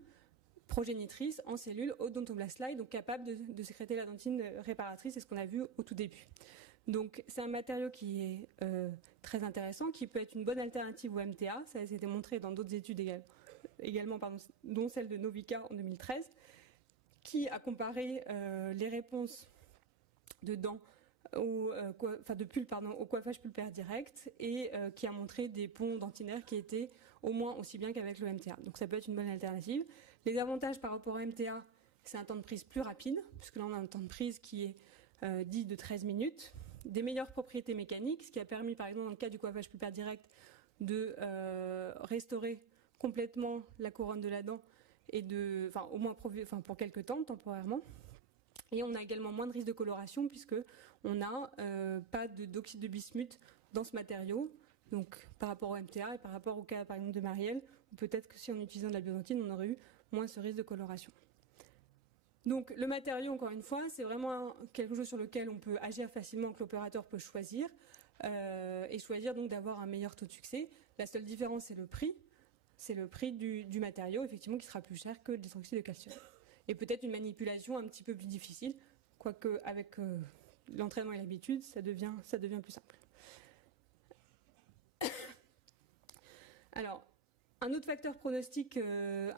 progénitrices en cellules odontoblastes, donc capables de sécréter la dentine réparatrice, c'est ce qu'on a vu au tout début. Donc c'est un matériau qui est très intéressant, qui peut être une bonne alternative au MTA, ça a été montré dans d'autres études également, dont celle de Novica en 2013, qui a comparé les réponses de dents au coiffage pulpaire direct, et qui a montré des ponts dentinaires qui étaient au moins aussi bien qu'avec le MTA. Donc ça peut être une bonne alternative. Les avantages par rapport au MTA, c'est un temps de prise plus rapide, puisque là on a un temps de prise qui est dit de 13 minutes, des meilleures propriétés mécaniques, ce qui a permis par exemple dans le cas du coiffage pulpaire direct de restaurer complètement la couronne de la dent, et au moins pour quelques temps, temporairement. Et on a également moins de risque de coloration, puisque on n'a pas d'oxyde de bismuth dans ce matériau, donc par rapport au MTA et par rapport au cas par exemple de Marielle, ou peut-être que si en utilisant de la biodentine, on aurait eu moins ce risque de coloration. Donc le matériau, encore une fois, c'est vraiment quelque chose sur lequel on peut agir facilement, que l'opérateur peut choisir, et choisir donc d'avoir un meilleur taux de succès. La seule différence, c'est le prix. C'est le prix du matériau, effectivement, qui sera plus cher que l'hydroxyde de calcium. Et peut-être une manipulation un petit peu plus difficile, quoique avec l'entraînement et l'habitude, ça devient plus simple. Alors, un autre facteur pronostic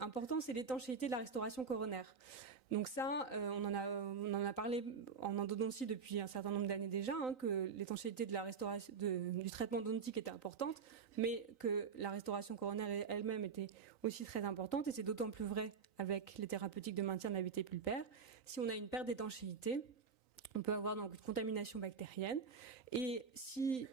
important, c'est l'étanchéité de la restauration coronaire. Donc ça, on en a parlé en endodontie depuis un certain nombre d'années déjà, que l'étanchéité de la restauration du traitement odontique était importante, mais que la restauration coronaire elle-même était aussi très importante, et c'est d'autant plus vrai avec les thérapeutiques de maintien de la vitalité pulpaire. Si on a une perte d'étanchéité, on peut avoir donc une contamination bactérienne, et qui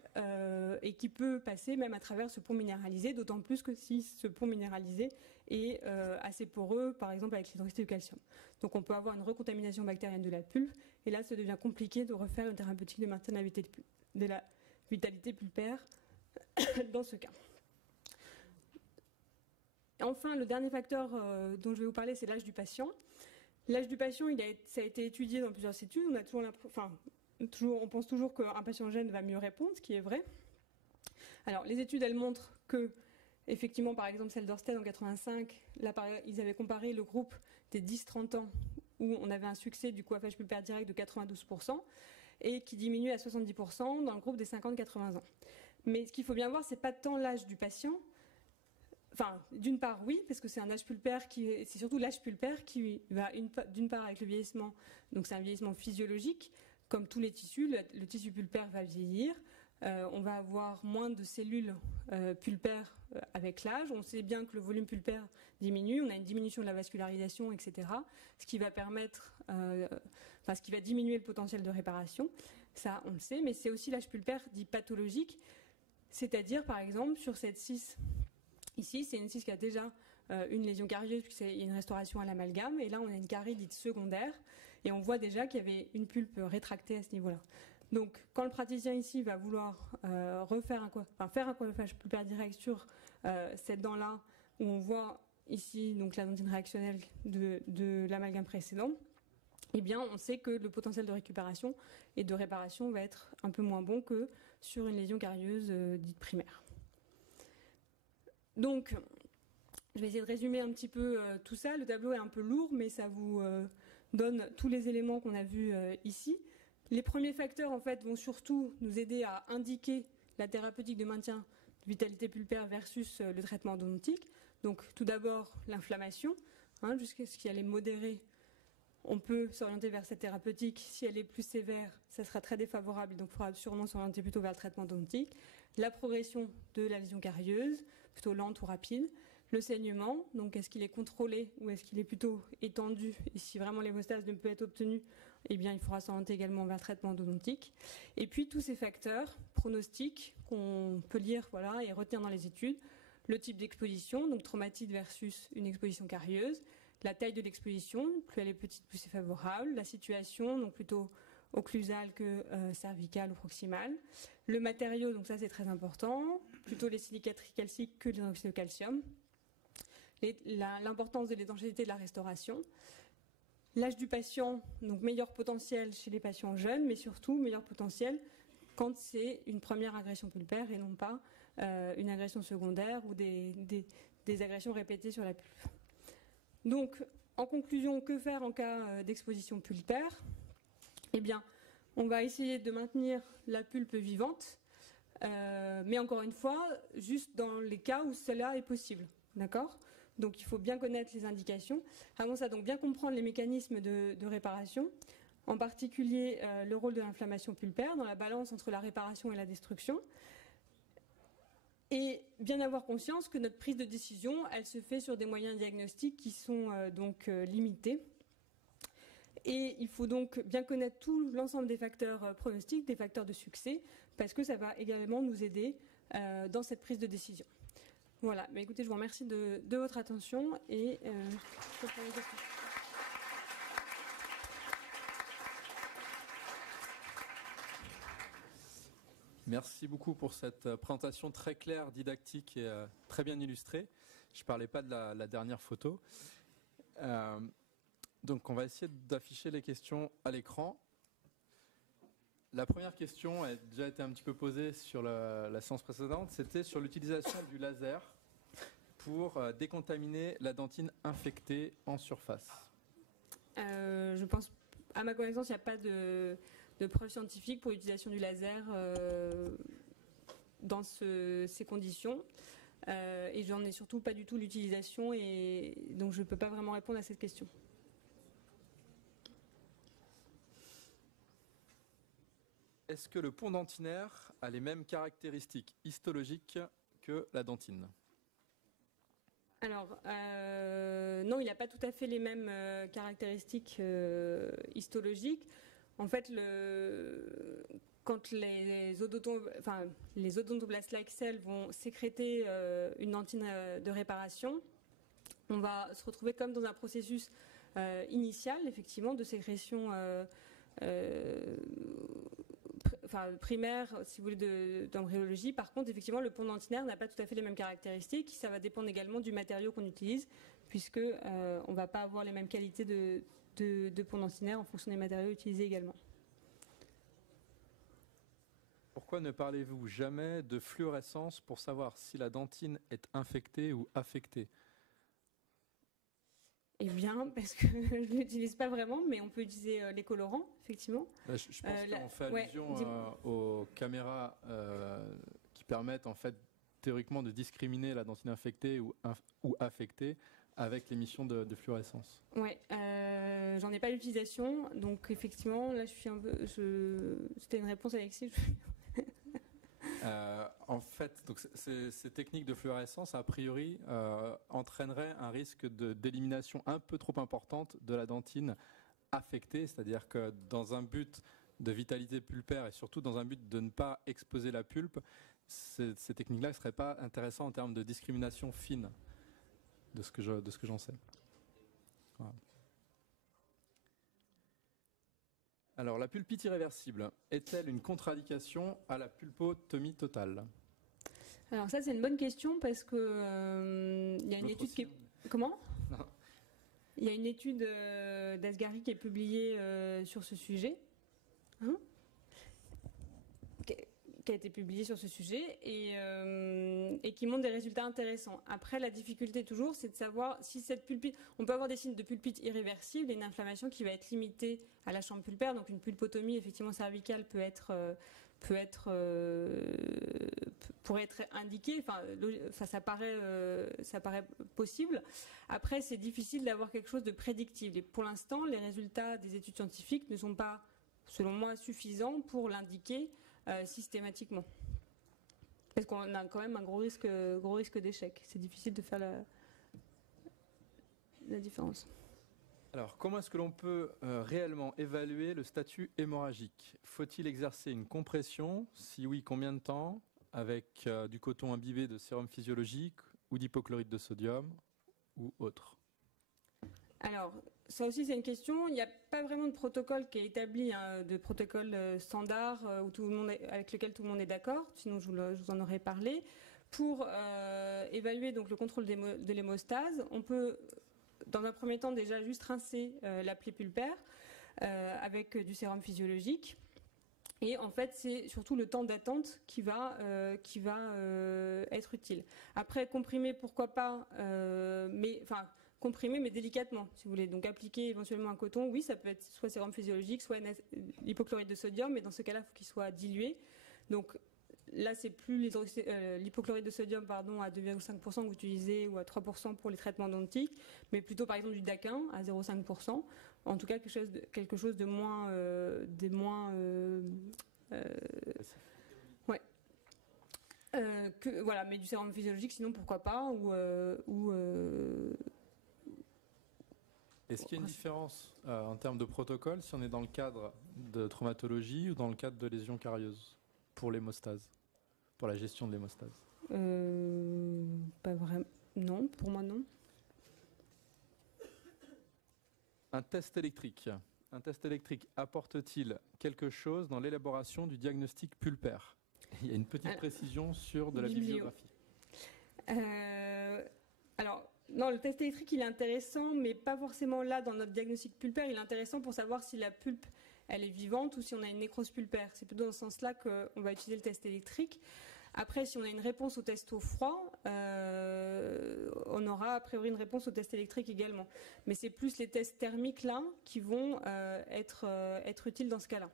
peut passer même à travers ce pont minéralisé, d'autant plus que si ce pont minéralisé est assez poreux, par exemple avec l'hydroxyde de calcium. Donc on peut avoir une recontamination bactérienne de la pulpe, et là ça devient compliqué de refaire une thérapeutique de maintien de la vitalité pulpaire dans ce cas. Et enfin, le dernier facteur dont je vais vous parler, c'est l'âge du patient. L'âge du patient, ça a été étudié dans plusieurs études. On pense toujours qu'un patient jeune va mieux répondre, ce qui est vrai. Alors, les études, elles montrent que, effectivement, par exemple, celle d'Orsted en 85, là, ils avaient comparé le groupe des 10-30 ans où on avait un succès du coiffage pulpaire direct de 92% et qui diminue à 70% dans le groupe des 50-80 ans. Mais ce qu'il faut bien voir, c'est pas tant l'âge du patient. Enfin, d'une part, oui, parce que c'est un âge pulpaire c'est surtout l'âge pulpaire qui va d'une part avec le vieillissement, donc c'est un vieillissement physiologique, comme tous les tissus, le tissu pulpaire va vieillir, on va avoir moins de cellules pulpaires avec l'âge, on sait bien que le volume pulpaire diminue, on a une diminution de la vascularisation, etc., ce qui va ce qui va diminuer le potentiel de réparation, ça on le sait, mais c'est aussi l'âge pulpaire dit pathologique, c'est-à-dire par exemple sur cette 6 ici, c'est une cisse qui a déjà une lésion carieuse puisqu'il y a une restauration à l'amalgame. Et là, on a une carie dite secondaire. Et on voit déjà qu'il y avait une pulpe rétractée à ce niveau-là. Donc, quand le praticien ici va vouloir faire un coiffage pulpaire direct sur cette dent-là, où on voit ici donc la dentine réactionnelle de l'amalgame précédent, eh bien, on sait que le potentiel de récupération et de réparation va être un peu moins bon que sur une lésion carieuse dite primaire. Donc, je vais essayer de résumer un petit peu tout ça. Le tableau est un peu lourd, mais ça vous donne tous les éléments qu'on a vus ici. Les premiers facteurs, en fait, vont surtout nous aider à indiquer la thérapeutique de maintien de vitalité pulpaire versus le traitement endodontique. Donc, tout d'abord, l'inflammation. Jusqu'à ce qu'elle est modérée, on peut s'orienter vers cette thérapeutique. Si elle est plus sévère, ça sera très défavorable, donc il faudra sûrement s'orienter plutôt vers le traitement endodontique. La progression de la lésion carieuse, plutôt lente ou rapide. Le saignement, donc est-ce qu'il est contrôlé ou est-ce qu'il est plutôt étendu? Et si vraiment l'hémostase ne peut être obtenue, eh bien il faudra s'orienter également vers le traitement endodontique. Et puis tous ces facteurs pronostiques qu'on peut lire et retenir dans les études. Le type d'exposition, donc traumatite versus une exposition carieuse. La taille de l'exposition, plus elle est petite, plus c'est favorable. La situation, donc plutôt occlusale que cervicale ou proximale. Le matériau, donc ça c'est très important, plutôt les silicates tricalciques que l'hydroxyde de calcium. L'importance de l'étanchéité de la restauration. L'âge du patient, donc meilleur potentiel chez les patients jeunes, mais surtout meilleur potentiel quand c'est une première agression pulpaire et non pas une agression secondaire ou des agressions répétées sur la pulpe. Donc, en conclusion, que faire en cas d'exposition pulpaire? Eh bien, on va essayer de maintenir la pulpe vivante, mais encore une fois, juste dans les cas où cela est possible. D'accord? Donc, il faut bien connaître les indications. Avant ça, donc bien comprendre les mécanismes de réparation, en particulier le rôle de l'inflammation pulpaire dans la balance entre la réparation et la destruction. Et bien avoir conscience que notre prise de décision, elle se fait sur des moyens diagnostiques qui sont limités. Et il faut donc bien connaître tout l'ensemble des facteurs pronostiques, des facteurs de succès, parce que ça va également nous aider dans cette prise de décision. Voilà, mais écoutez, je vous remercie de votre attention et je prends les questions. Merci beaucoup pour cette présentation très claire, didactique et très bien illustrée. Je ne parlais pas de la dernière photo. Donc on va essayer d'afficher les questions à l'écran. La première question a déjà été un petit peu posée sur la séance précédente, c'était sur l'utilisation du laser pour décontaminer la dentine infectée en surface. Je pense, à ma connaissance, il n'y a pas de preuves scientifiques pour l'utilisation du laser dans ces conditions. Et j'en ai surtout pas du tout l'utilisation, et donc je ne peux pas vraiment répondre à cette question. Est-ce que le pont dentinaire a les mêmes caractéristiques histologiques que la dentine? Alors, non, il n'a pas tout à fait les mêmes caractéristiques histologiques. En fait, quand les odontoblastes like cells vont sécréter une dentine de réparation, on va se retrouver comme dans un processus initial, effectivement, de sécrétion primaire, si vous voulez, d'embryologie. Par contre, effectivement, le pont dentinaire n'a pas tout à fait les mêmes caractéristiques. Ça va dépendre également du matériau qu'on utilise, puisque on ne va pas avoir les mêmes qualités de pont dentinaire en fonction des matériaux utilisés également. Pourquoi ne parlez-vous jamais de fluorescence pour savoir si la dentine est infectée ou affectée? Eh bien, parce que je ne l'utilise pas vraiment, mais on peut utiliser les colorants, effectivement. Là, je pense qu'on fait allusion aux caméras qui permettent en fait théoriquement de discriminer la dentine infectée ou affectée avec l'émission de fluorescence. Ouais, j'en ai pas l'utilisation, donc effectivement, là, je suis un peu. C'était une réponse, Alexis. En fait, donc ces techniques de fluorescence, a priori, entraîneraient un risque d'élimination un peu trop importante de la dentine affectée, c'est-à-dire que dans un but de vitalité pulpaire et surtout dans un but de ne pas exposer la pulpe, ces techniques-là ne seraient pas intéressantes en termes de discrimination fine, de ce que j'en sais. Voilà. Alors, la pulpite irréversible est-elle une contre-indication à la pulpotomie totale? Alors ça, c'est une bonne question parce que il y a une étude qui est... Comment? Il y a une étude d'Asghari qui est publiée sur ce sujet, qui a été publiée sur ce sujet et qui montre des résultats intéressants. Après, la difficulté toujours, c'est de savoir si cette pulpite... On peut avoir des signes de pulpite irréversible et une inflammation qui va être limitée à la chambre pulpaire. Donc une pulpotomie, effectivement, cervicale pourrait être indiquée. Enfin, ça paraît possible. Après, c'est difficile d'avoir quelque chose de prédictible. Et pour l'instant, les résultats des études scientifiques ne sont pas, selon moi, suffisants pour l'indiquer systématiquement. Parce qu'on a quand même un gros risque d'échec. C'est difficile de faire la différence. Alors, comment est-ce que l'on peut réellement évaluer le statut hémorragique? Faut-il exercer une compression? Si oui, combien de temps? Avec du coton imbibé de sérum physiologique ou d'hypochlorite de sodium ou autre? Alors, ça aussi c'est une question. Il n'y a pas vraiment de protocole qui est établi, de protocole standard avec lequel tout le monde est d'accord. Sinon, je vous en aurais parlé. Pour évaluer donc le contrôle de l'hémostase, on peut, dans un premier temps, déjà juste rincer la plaie pulpaire avec du sérum physiologique. Et en fait, c'est surtout le temps d'attente qui va être utile. Après, comprimer, pourquoi pas, comprimer, mais délicatement, si vous voulez. Donc, appliquer éventuellement un coton, oui, ça peut être soit sérum physiologique, soit l'hypochlorite de sodium, mais dans ce cas-là, il faut qu'il soit dilué. Donc, là, c'est plus l'hypochlorite de sodium à 2,5% que vous utilisez ou à 3% pour les traitements dentiques, mais plutôt, par exemple, du daquin à 0,5%. En tout cas, quelque chose de moins... ouais. Voilà, mais du sérum physiologique, sinon pourquoi pas, Est-ce qu'il y a une différence en termes de protocole si on est dans le cadre de traumatologie ou dans le cadre de lésions carieuses pour l'hémostase, pour la gestion de l'hémostase? Pas vraiment. Non, pour moi non. Un test électrique apporte-t-il quelque chose dans l'élaboration du diagnostic pulpaire? Il y a une petite précision sur de la bibliographie. Alors, non, le test électrique, il est intéressant, mais pas forcément là dans notre diagnostic pulpaire. Il est intéressant pour savoir si la pulpe, elle est vivante ou si on a une nécrose pulpaire. C'est plutôt dans ce sens-là qu'on va utiliser le test électrique. Après, si on a une réponse au test au froid, on aura a priori une réponse au test électrique également. Mais c'est plus les tests thermiques là qui vont être utiles dans ce cas-là.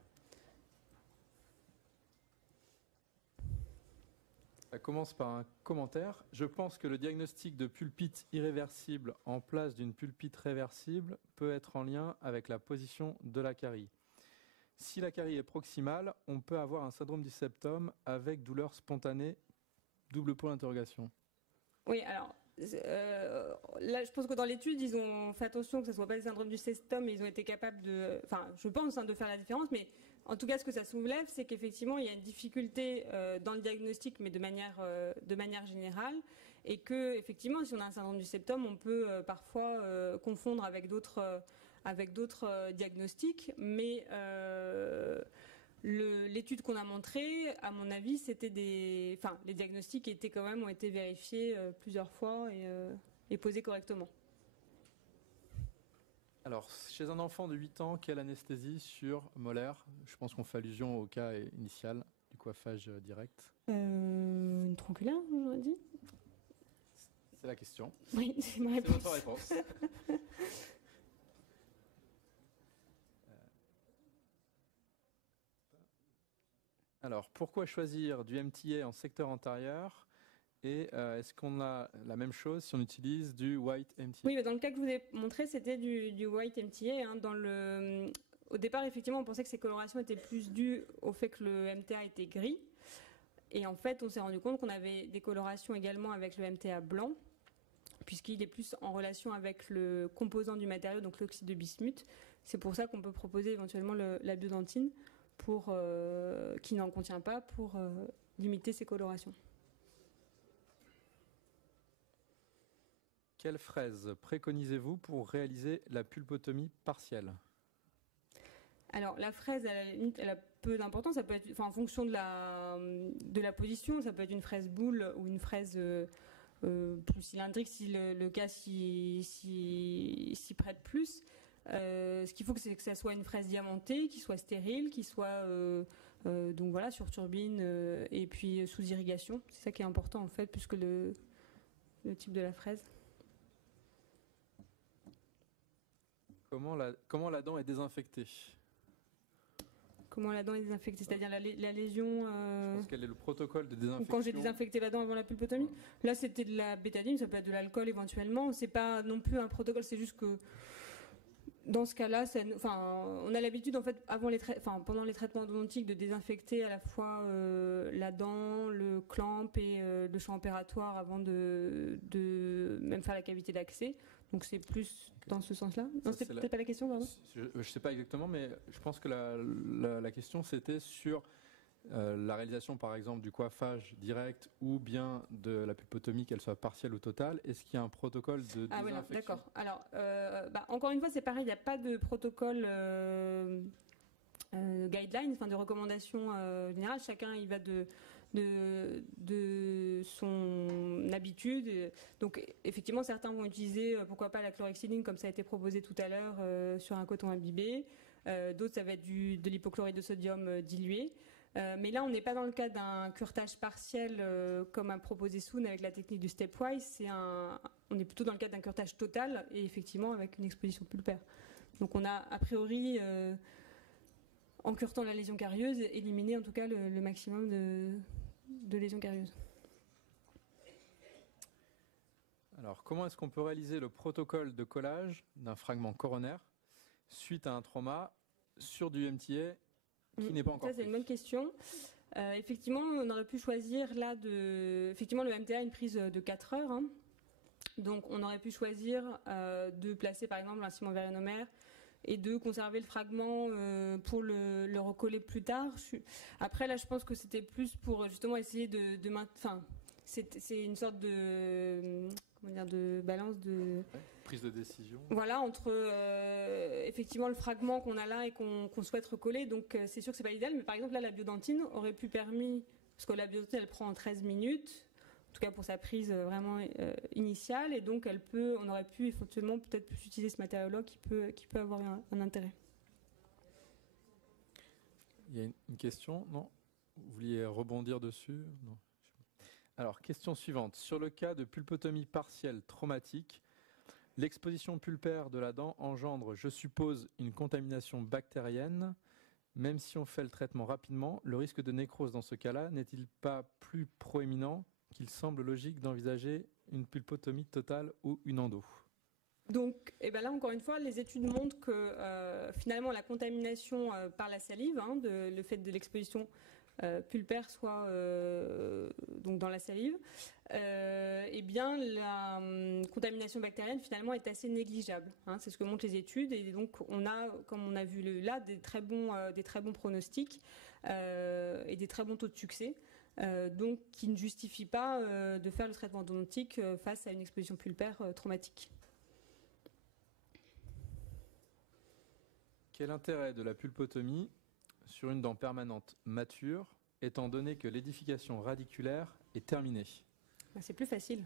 Ça commence par un commentaire. Je pense que le diagnostic de pulpite irréversible en place d'une pulpite réversible peut être en lien avec la position de la carie. Si la carie est proximale, on peut avoir un syndrome du septum avec douleur spontanée, double point d'interrogation. Oui, alors là, je pense que dans l'étude, ils ont fait attention que ce ne soit pas le syndrome du septum, mais ils ont été capables de, je pense, de faire la différence, mais en tout cas, ce que ça soulève, c'est qu'effectivement, il y a une difficulté dans le diagnostic, mais de manière générale, et que, effectivement, si on a un syndrome du septum, on peut parfois confondre avec d'autres diagnostics, mais l'étude qu'on a montrée, à mon avis, les diagnostics ont été vérifiés plusieurs fois et posés correctement. Alors, chez un enfant de 8 ans, quelle anesthésie sur molaire? Je pense qu'on fait allusion au cas initial, du coup coiffage direct? Une tronculaire, j'aurais dit. C'est la question. Oui, c'est ma C'est réponse. votre réponse. Alors, pourquoi choisir du MTA en secteur antérieur? Et est-ce qu'on a la même chose si on utilise du white MTA? Oui, mais dans le cas que je vous ai montré, c'était du white MTA. Au départ, effectivement, on pensait que ces colorations étaient plus dues au fait que le MTA était gris. Et en fait, on s'est rendu compte qu'on avait des colorations également avec le MTA blanc, puisqu'il est plus en relation avec le composant du matériau, donc l'oxyde de bismuth. C'est pour ça qu'on peut proposer éventuellement la biodentine qui n'en contient pas pour limiter ces colorations. Quelle fraise préconisez-vous pour réaliser la pulpotomie partielle? Alors la fraise, elle a peu d'importance. Ça peut être, en fonction de la position, ça peut être une fraise boule ou une fraise plus cylindrique si le cas s'y prête plus. Ce qu'il faut, c'est que ça soit une fraise diamantée, qui soit stérile, qui soit donc voilà, sur turbine et puis sous irrigation. C'est ça qui est important en fait, plus que le type de la fraise. Comment la dent est désinfectée? Comment la dent est désinfectée, c'est-à-dire la lésion. Je pense quel est le protocole de désinfection? Quand j'ai désinfecté la dent avant la pulpotomie, là c'était de la bétadine, ça peut être de l'alcool éventuellement. C'est pas non plus un protocole, c'est juste que dans ce cas-là, on a l'habitude en fait pendant les traitements endodontiques de désinfecter à la fois la dent, le clamp et le champ opératoire avant de même faire la cavité d'accès. Donc c'est plus dans ce sens-là. Non, c'était peut-être pas la question, pardon. Je sais pas exactement, mais je pense que la question c'était sur la réalisation par exemple du coiffage direct ou bien de la pulpotomie, qu'elle soit partielle ou totale. Est-ce qu'il y a un protocole de désinfection? Oui, d'accord. Alors, encore une fois, c'est pareil, il n'y a pas de protocole guidelines, de recommandations générales. Chacun y va de son habitude. Donc, effectivement, certains vont utiliser, pourquoi pas, la chlorhexidine, comme ça a été proposé tout à l'heure, sur un coton imbibé. D'autres, ça va être de l'hypochlorite de sodium dilué. Mais là, on n'est pas dans le cas d'un curetage partiel comme a proposé Soon avec la technique du stepwise. On est plutôt dans le cas d'un curetage total et effectivement avec une exposition pulpaire. Donc on a a priori, en curetant la lésion carieuse, éliminé en tout cas le maximum de lésions carieuses. Alors, comment est-ce qu'on peut réaliser le protocole de collage d'un fragment coronaire suite à un trauma sur du MTA qui n'est pas encore Ça, c'est pris? une bonne question. Effectivement, on aurait pu choisir effectivement, le MTA a une prise de 4 heures. Hein. Donc, on aurait pu choisir de placer, par exemple, un ciment vérinomère et de conserver le fragment pour le recoller plus tard. Après, là, je pense que c'était plus pour justement essayer de maintenir... c'est une sorte de balance de... Prise de décision. Voilà, entre effectivement le fragment qu'on a là et qu'on souhaite recoller. Donc c'est sûr que c'est pas l'idéal, mais par exemple là la biodentine aurait pu permettre, parce que la biodentine elle prend 13 minutes, en tout cas pour sa prise vraiment initiale, et donc on aurait pu éventuellement peut-être plus utiliser ce matériau-là qui peut avoir un intérêt. Il y a une question, non? Vous vouliez rebondir dessus? Non. Alors, question suivante. Sur le cas de pulpotomie partielle traumatique, l'exposition pulpaire de la dent engendre, je suppose, une contamination bactérienne. Même si on fait le traitement rapidement, le risque de nécrose dans ce cas-là n'est-il pas plus proéminent qu'il semble logique d'envisager une pulpotomie totale ou une endo? Donc, là encore une fois, les études montrent que finalement la contamination par la salive, le fait de l'exposition pulpaire soit donc dans la salive, la contamination bactérienne finalement est assez négligeable. C'est ce que montrent les études et donc on a, comme on a vu là, des très bons pronostics et des très bons taux de succès. Donc qui ne justifient pas de faire le traitement endodontique face à une exposition pulpaire traumatique. Quel intérêt de la pulpotomie sur une dent permanente mature, étant donné que l'édification radiculaire est terminée? C'est plus facile.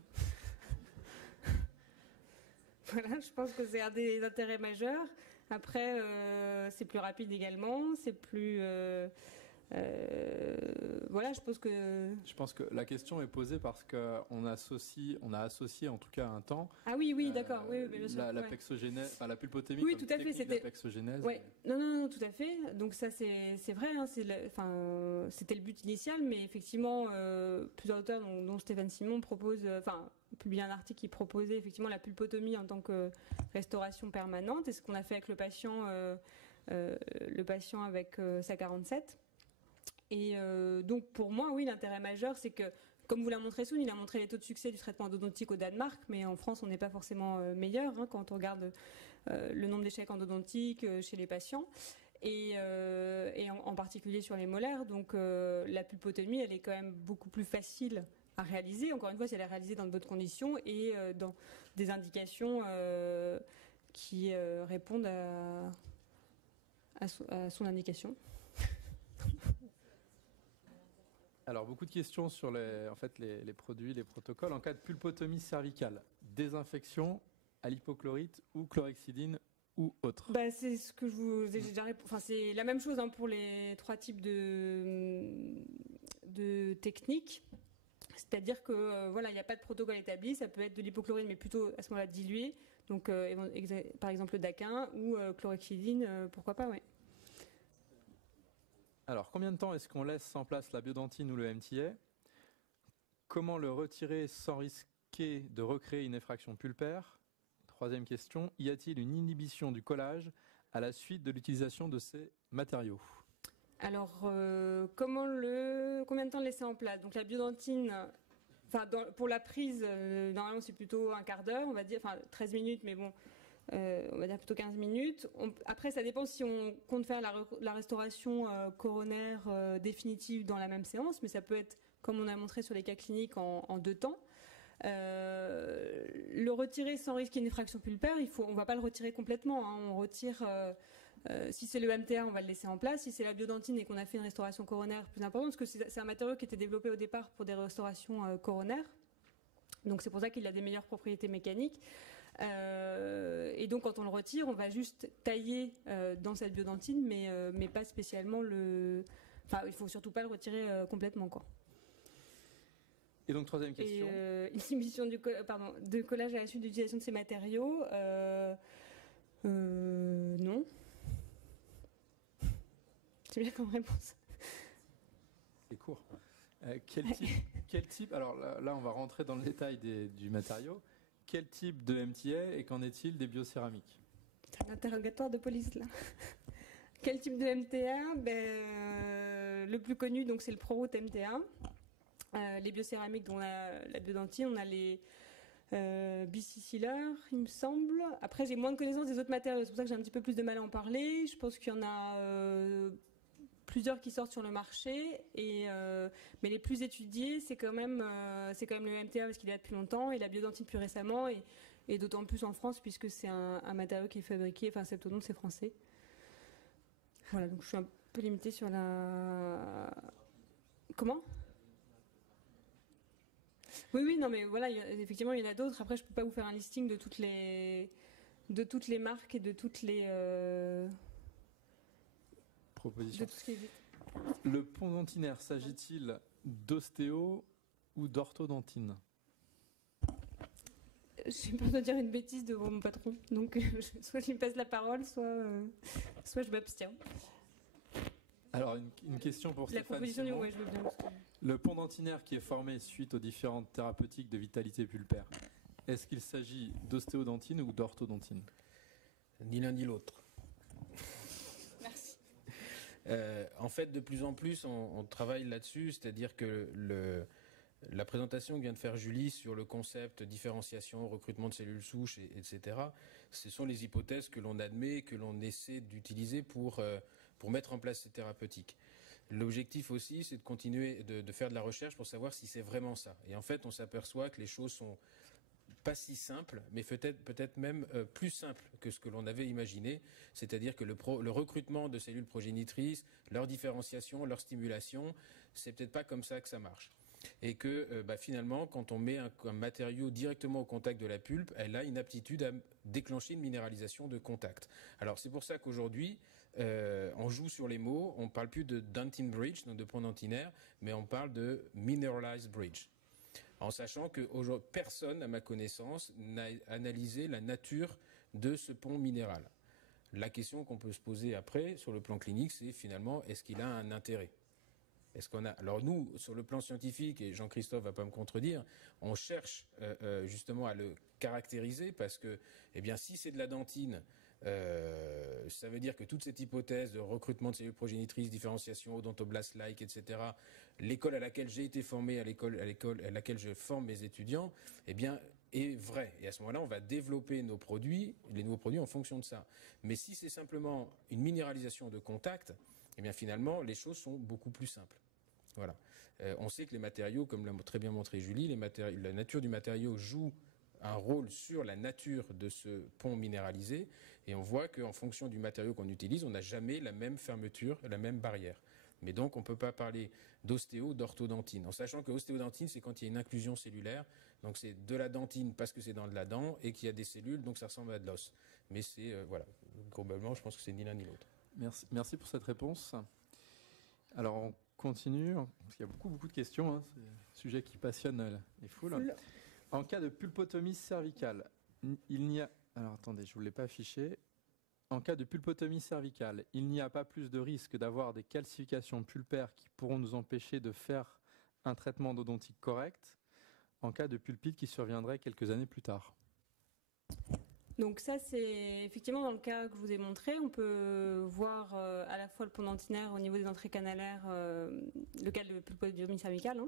Voilà, je pense que c'est un des intérêts majeurs. Après, c'est plus rapide également, c'est plus Voilà, je pense que... Je pense que la question est posée parce qu'on a associé en tout cas un temps. Ah oui, d'accord. Oui, bien sûr. La pexogénèse, enfin, la pulpotomie. Oui, comme tout à fait. C'était la pexogénèse. Ouais. Non, tout à fait. Donc ça, c'est vrai. Hein, c'était le but initial, mais effectivement, plusieurs auteurs, dont Stéphane Simon, publié un article qui proposait effectivement la pulpotomie en tant que restauration permanente. Et ce qu'on a fait avec le patient avec sa 47. Et donc pour moi, oui, l'intérêt majeur, c'est que, comme vous l'a montré Soun, il a montré les taux de succès du traitement endodontique au Danemark, mais en France, on n'est pas forcément meilleur quand on regarde le nombre d'échecs endodontiques chez les patients, et en particulier sur les molaires. Donc la pulpotomie, elle est quand même beaucoup plus facile à réaliser, encore une fois, si elle est réalisée dans de bonnes conditions et dans des indications qui répondent à son indication. Alors, beaucoup de questions sur les produits, les protocoles. En cas de pulpotomie cervicale, désinfection à l'hypochlorite ou chlorhexidine ou autre? C'est ce que je vous ai déjà répondu. Enfin, c'est la même chose pour les 3 types de techniques. C'est-à-dire que il n'y a pas de protocole établi. Ça peut être de l'hypochlorite, mais plutôt à ce moment-là dilué. Donc, par exemple, le daquin ou chlorhexidine, pourquoi pas, oui. Alors, combien de temps est-ce qu'on laisse en place la biodentine ou le MTA? Comment le retirer sans risquer de recréer une effraction pulpaire? Troisième question, y a-t-il une inhibition du collage à la suite de l'utilisation de ces matériaux? Alors, combien de temps le laisser en place? Donc la biodentine, pour la prise, normalement c'est plutôt un quart d'heure, on va dire, 13 minutes, mais bon, on va dire plutôt 15 minutes. Après, ça dépend si on compte faire la restauration coronaire définitive dans la même séance, mais ça peut être, comme on a montré sur les cas cliniques, en 2 temps. Le retirer sans risquer une effraction pulpaire, on ne va pas le retirer complètement. On retire, si c'est le MTA, on va le laisser en place. Si c'est la biodentine et qu'on a fait une restauration coronaire plus importante, parce que c'est un matériau qui était développé au départ pour des restaurations coronaires. Donc c'est pour ça qu'il a des meilleures propriétés mécaniques. Et donc quand on le retire, on va juste tailler dans cette biodentine, mais pas spécialement il faut surtout pas le retirer complètement, quoi. Et donc troisième question. Inhibition de collage à la suite de l'utilisation de ces matériaux, non. C'est bien comme réponse. C'est court. Quel type alors là, on va rentrer dans le détail du matériau. Quel type de MTA et qu'en est-il des biocéramiques? C'est un interrogatoire de police, là. Quel type de MTA? Le plus connu, donc, c'est le ProRoute MTA. Les biocéramiques, dont la biodentine, on a les BC Sealer, il me semble. Après, j'ai moins de connaissances des autres matériaux, c'est pour ça que j'ai un petit peu plus de mal à en parler. Je pense qu'il y en a plusieurs qui sortent sur le marché, mais les plus étudiés, c'est quand même le MTA parce qu'il est là depuis longtemps, et la biodentine plus récemment, et d'autant plus en France puisque c'est un matériau qui est fabriqué, Septodonte, c'est français. Voilà, donc je suis un peu limitée sur la... Comment ? Oui, non, mais voilà, effectivement, il y en a d'autres. Après, je peux pas vous faire un listing de toutes les marques et de toutes les propositions. De tout ce qui existe. Le pont dentinaire, s'agit-il d'ostéo ou d'orthodontine? J'ai peur de dire une bêtise devant mon patron, donc soit je lui passe la parole, soit je m'abstiens. Alors, une question pour Stéphane. La proposition Simon. je veux bien. Le pont dentinaire qui est formé suite aux différentes thérapeutiques de vitalité pulpaire, est-ce qu'il s'agit d'ostéodontine ou d'orthodontine? Ni l'un ni l'autre. Merci. En fait, de plus en plus, on travaille là-dessus, c'est-à-dire que la présentation que vient de faire Julie sur le concept différenciation, recrutement de cellules souches, etc., ce sont les hypothèses que l'on admet, que l'on essaie d'utiliser pour mettre en place ces thérapeutiques. L'objectif aussi, c'est de continuer de faire de la recherche pour savoir si c'est vraiment ça. Et en fait, on s'aperçoit que les choses sont pas si simples, mais peut-être même plus simples que ce que l'on avait imaginé. C'est-à-dire que le recrutement de cellules progénitrices, leur différenciation, leur stimulation, c'est peut-être pas comme ça que ça marche. Et que finalement, quand on met un matériau directement au contact de la pulpe, elle a une aptitude à déclencher une minéralisation de contact. Alors c'est pour ça qu'aujourd'hui, on joue sur les mots, on ne parle plus de dentin bridge, donc de pont dentinaire, mais on parle de mineralized bridge. En sachant que personne, à ma connaissance, n'a analysé la nature de ce pont minéral. La question qu'on peut se poser après, sur le plan clinique, c'est finalement, est-ce qu'il a un intérêt ? Alors nous, sur le plan scientifique, et Jean-Christophe va pas me contredire, on cherche justement à le caractériser parce que, si c'est de la dentine, ça veut dire que toute cette hypothèse de recrutement de cellules progénitrices, différenciation, odontoblast-like, etc., l'école à laquelle j'ai été formé, à l'école à laquelle je forme mes étudiants, est vraie. Et à ce moment-là, on va développer les nouveaux produits en fonction de ça. Mais si c'est simplement une minéralisation de contact, finalement, les choses sont beaucoup plus simples. Voilà. On sait que les matériaux, comme l'a très bien montré Julie, la nature du matériau joue un rôle sur la nature de ce pont minéralisé, et on voit qu'en fonction du matériau qu'on utilise, on n'a jamais la même fermeture, la même barrière. Mais donc, on ne peut pas parler d'orthodontine, en sachant que ostéodontine, c'est quand il y a une inclusion cellulaire, donc c'est de la dentine parce que c'est dans de la dent, et qu'il y a des cellules, donc ça ressemble à de l'os. Mais c'est, globalement, je pense que c'est ni l'un ni l'autre. Merci pour cette réponse. Alors, on continue, parce qu'il y a beaucoup de questions, c'est un sujet qui passionne les foules. En cas de pulpotomie cervicale, il n'y a... Alors, attendez, je ne vous l'ai pas affiché. En cas de pulpotomie cervicale, il n'y a pas plus de risque d'avoir des calcifications pulpaires qui pourront nous empêcher de faire un traitement endodontique correct en cas de pulpite qui surviendrait quelques années plus tard. Donc ça, c'est effectivement dans le cas que je vous ai montré, on peut voir à la fois le pont dentinaire au niveau des entrées canalaires, le cas de pulpotomie cervicale,